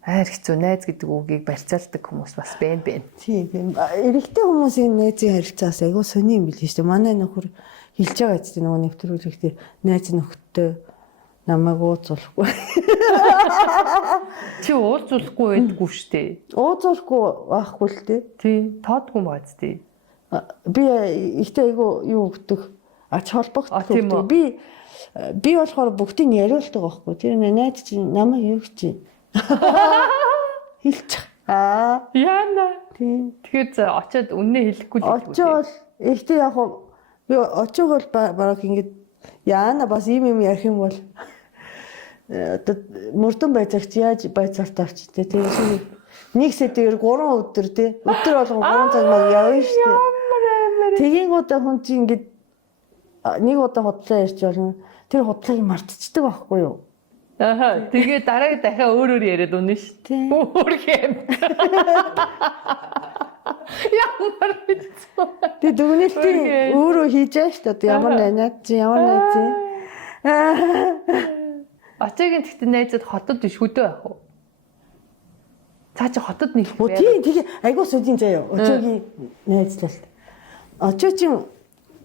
Хайр хэцүү найз гэдэг үгийг барьцаалдаг хүмүүс бас байна. Тийм. Эрэгтэй хүмүүсийн найзын харилцаас айгу сони юм билээ шүү дээ. Манай нөхөр хэлж байгаа ч нөгөө нэвтрүүлэгтээ найз нөхөдтэй намайг ууцуулахгүй. Чи ууцуулахгүй байдгүй шүү дээ. Ууцуулахгүй байхгүй л дээ. Тий, тоодгүй бааз дээ. Би ихтэй айгу юу өгдөг ач холбогдол өгдөг. Би болохоор бүгдийг яриулдаг байхгүй. Тэр найз чинь намайг юу гэж хэлчих. Яна. Тий. Тэгэхээр очиод үнэ хэлэхгүй л үү. Очиод ихтэй яг би очиог бол бараг ингэж яана бас юм ярих юм бол одоо мөрдөн байцаагч яаж байцаарт авч тий. Тэгээд нэг сэтээр 3 өдөр тий. Өдөр болгон 3 цаг маа явна шүү дээ. Тэгийн удаа хүн чинь ингэж нэг удаа худлаа ярьж болно. Тэр худлааг мартчихдаг байхгүй юу? Аха. Тэгээ дараа дахиад өөр яриад үнэ шүү дээ. Өөр юм. Ямар хэцүү. Тэгээ дүгнэлтийн өөрөө хийж байгаа шүү дээ. Ямар найз ямар найз. Очигийн тэгтээ найзад хотод биш хөдөө байх уу? Цаа чи хотод нэг байх. Тийм тэгээ айгуу сүдийн заяа. Очигийн найзлалт. Очоо чин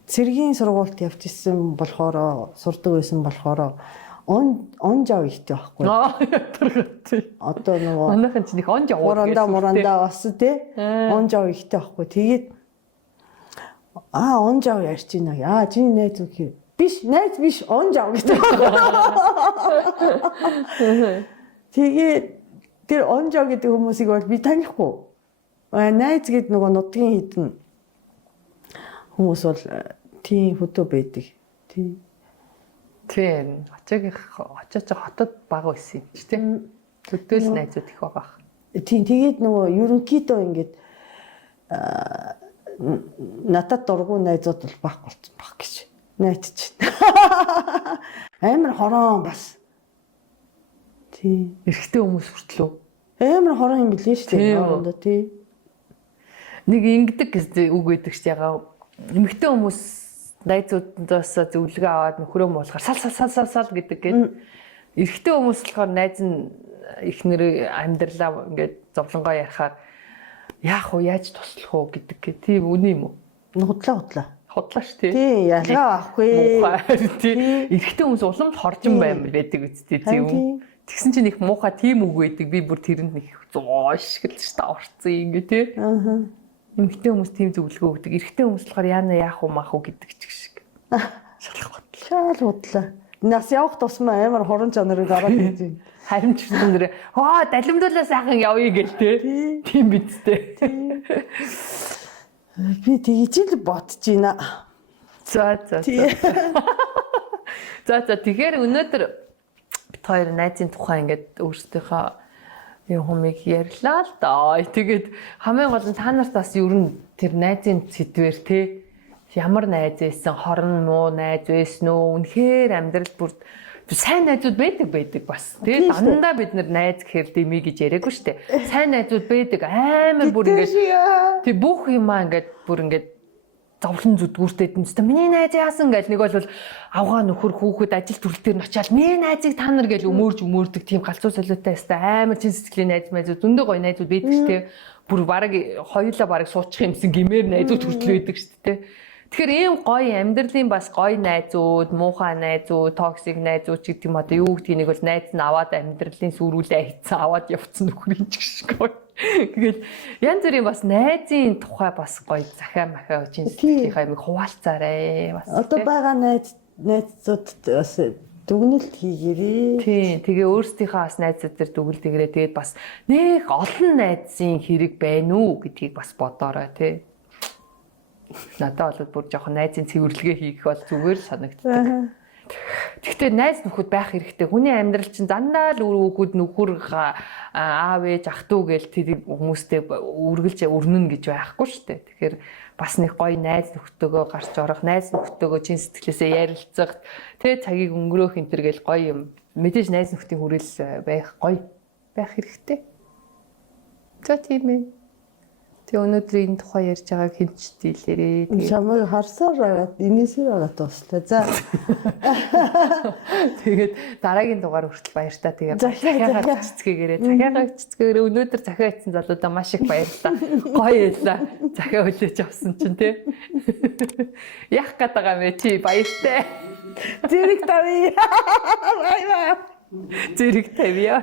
цэргийн сургуульд явж исэн болохоор сурдаг байсан болохоор он жав ихтэй байхгүй. Одоо нөгөө манайхан ч нэг он жав муранда бас тий он жав ихтэй байхгүй. Тэгээд он жав ярьж байна. Чиний найз үгүй. Биш найз биш он жав гэдэг. Тэгээд тэр он жав гэдэг хүмүүсийг бол би танихгүй. Найз гэдэг нөгөө нутгийн хідэн хүмүүс бол тийм хөтөө байдаг. Тийм. Очиж хотод бага байсан юм чи тийм. Төдөл найзууд их байгаа. Тийм тэгээд нөгөө ерөнхийдөө ингэж надад дургуй найзууд бол баг болсон баг гэж найдаж байна. Амар хорон бас. Тийм. Эрэгтэй хүмүүс хүртлөө. Амар хорон юм билээ шүү дээ. Орондоо тий. Нэг ингэдэг үг байдаг шүү дээ. Эмэгтэй хүмүүс найзуудаас зөвлөгөө аваад нөхрөө муулахаар сал гэдэг гээд эрэгтэй хүмүүс болохоор найз нь ихнэр амьдралаа ингээд зовлонгоо ярихаар яах вэ яаж туслах уу гэдэг гээ тийм үнэ юм уу? Худлаа шүү тий. Тий ялгаа авахгүй. Тий эрэгтэй хүмүүс уламж хоржин байдаг үстэй тийм. Тэгсэн чинь их муухай тийм үг байдаг би бүр тэрэнд нэг зоош гэлж таварцсан ингээ тий. Эмэгтэй хүмүүс тийм зөвлөгөө өгдөг. Эрэгтэй хүмүүс болохоор яана яах уу маах уу гэдэг ч шиг. Шал худлаа. Нас явах тусмаа амар хорон чанарыг гараад ирж байна. Харин ч өндөр далимдуулаа сайхан явъя гэл те. Тийм биз дээ. Би тэгж л бодож байна. За. Тэгэхээр өнөөдөр бид хоёр найзын тухай ингээд өөрсдийнхөө юмыг ярьлаа л да. Тэгээд хамгийн гол нь та нарт бас ер нь тэр найзын сэдвэр те ямар найз байсан, хорон муу найз байсан уу? Үнэхээр амьдрал бүр сайн найзууд байдаг бас. Тэгээд дандаа бид нар найз гэхэр дэмий гэж яриаггүй шүү дээ. Сайн найзууд байдаг амар бүр ингээд тэг бүх юмаа ингээд бүр ингээд зовлон зүдгүүртэй дэмжтэй. Миний найз яасан гэл нэг бол авгаа нөхөр хүүхэд ажил төрөл дээр нь очиад миний найзыг та нар гэл өмөрдөг тийм галзуу солиотой хэвээр амар чин сэтгэлийн найз зөндөө гоё найзууд байдаг шүү дээ. Бүр бараг хоёулаа бараг суучих юмсан гимээр найзууд хүртэл байдаг шүү дээ. Тэгэхээр ийм гоё амьдралын бас гоё найзууд, муухай найзууд, токсик найзууд ч гэдэг юм одоо юу гэдгийг нэг бол найз нь аваад амьдралын сүрүүлээ хийцэн аваад явцсан нөхрийн ч гэх гоё. Тэгэл янз бүрийн бас найзын тухай бас гоё захиа махаа чин сэтгэлийнхаа юмыг хуваалцаарай бас. Одоо байгаа найзууд бас дүгнэлт хийгээрээ. Тийм. Тэгээ өөрсдийнхөө бас найзууд дээр дүгнэлт хийгээрээ тэгээд бас нэг олон найзын хэрэг байна уу гэдгийг бас бодоорой тий. Надад бол бүр жоохон найзын цэвэрлэгээ хийх бол зүгээр санагддаг. Гэхдээ найз нөхөд байх хэрэгтэй. Хүний амьдрал чинь дандаа л үр хүүхэд нөхөр аав ээж ах トゥ гээл тэр хүмүүстэй үргэлж өрнөн гэж байхгүй шүү дээ. Тэгэхээр бас нэг гоё найз нөхдөөгөө гарч орох, найз нөхдөөгөө чин сэтгэлээсээ ярилцах, тэгээ цагийг өнгөрөөх энэ төр гээл гоё юм. Мэдээж найз нөхдийн хүрээлэл байх гоё байх хэрэгтэй. За тийм ээ. Тэгээ өнөөдөр энэ тухай ярьж байгааг хэмж дийлээрээ. Чамайг харсаар байгаад инээсээр байгаад туслаа. За. Тэгээд дараагийн дугаар хүртэл баяртай. Тэгээ захиагаа цэцгээрээ өнөөдөр захиа хийсэн залуудаа маш их баярлалаа. Гоё ялла. Захиа хүлээж авсан чинь тий. Яах гээд байгаа юм бэ чи баяртай. Зэрэг тавья. Бай бай. Зэрэг тавья.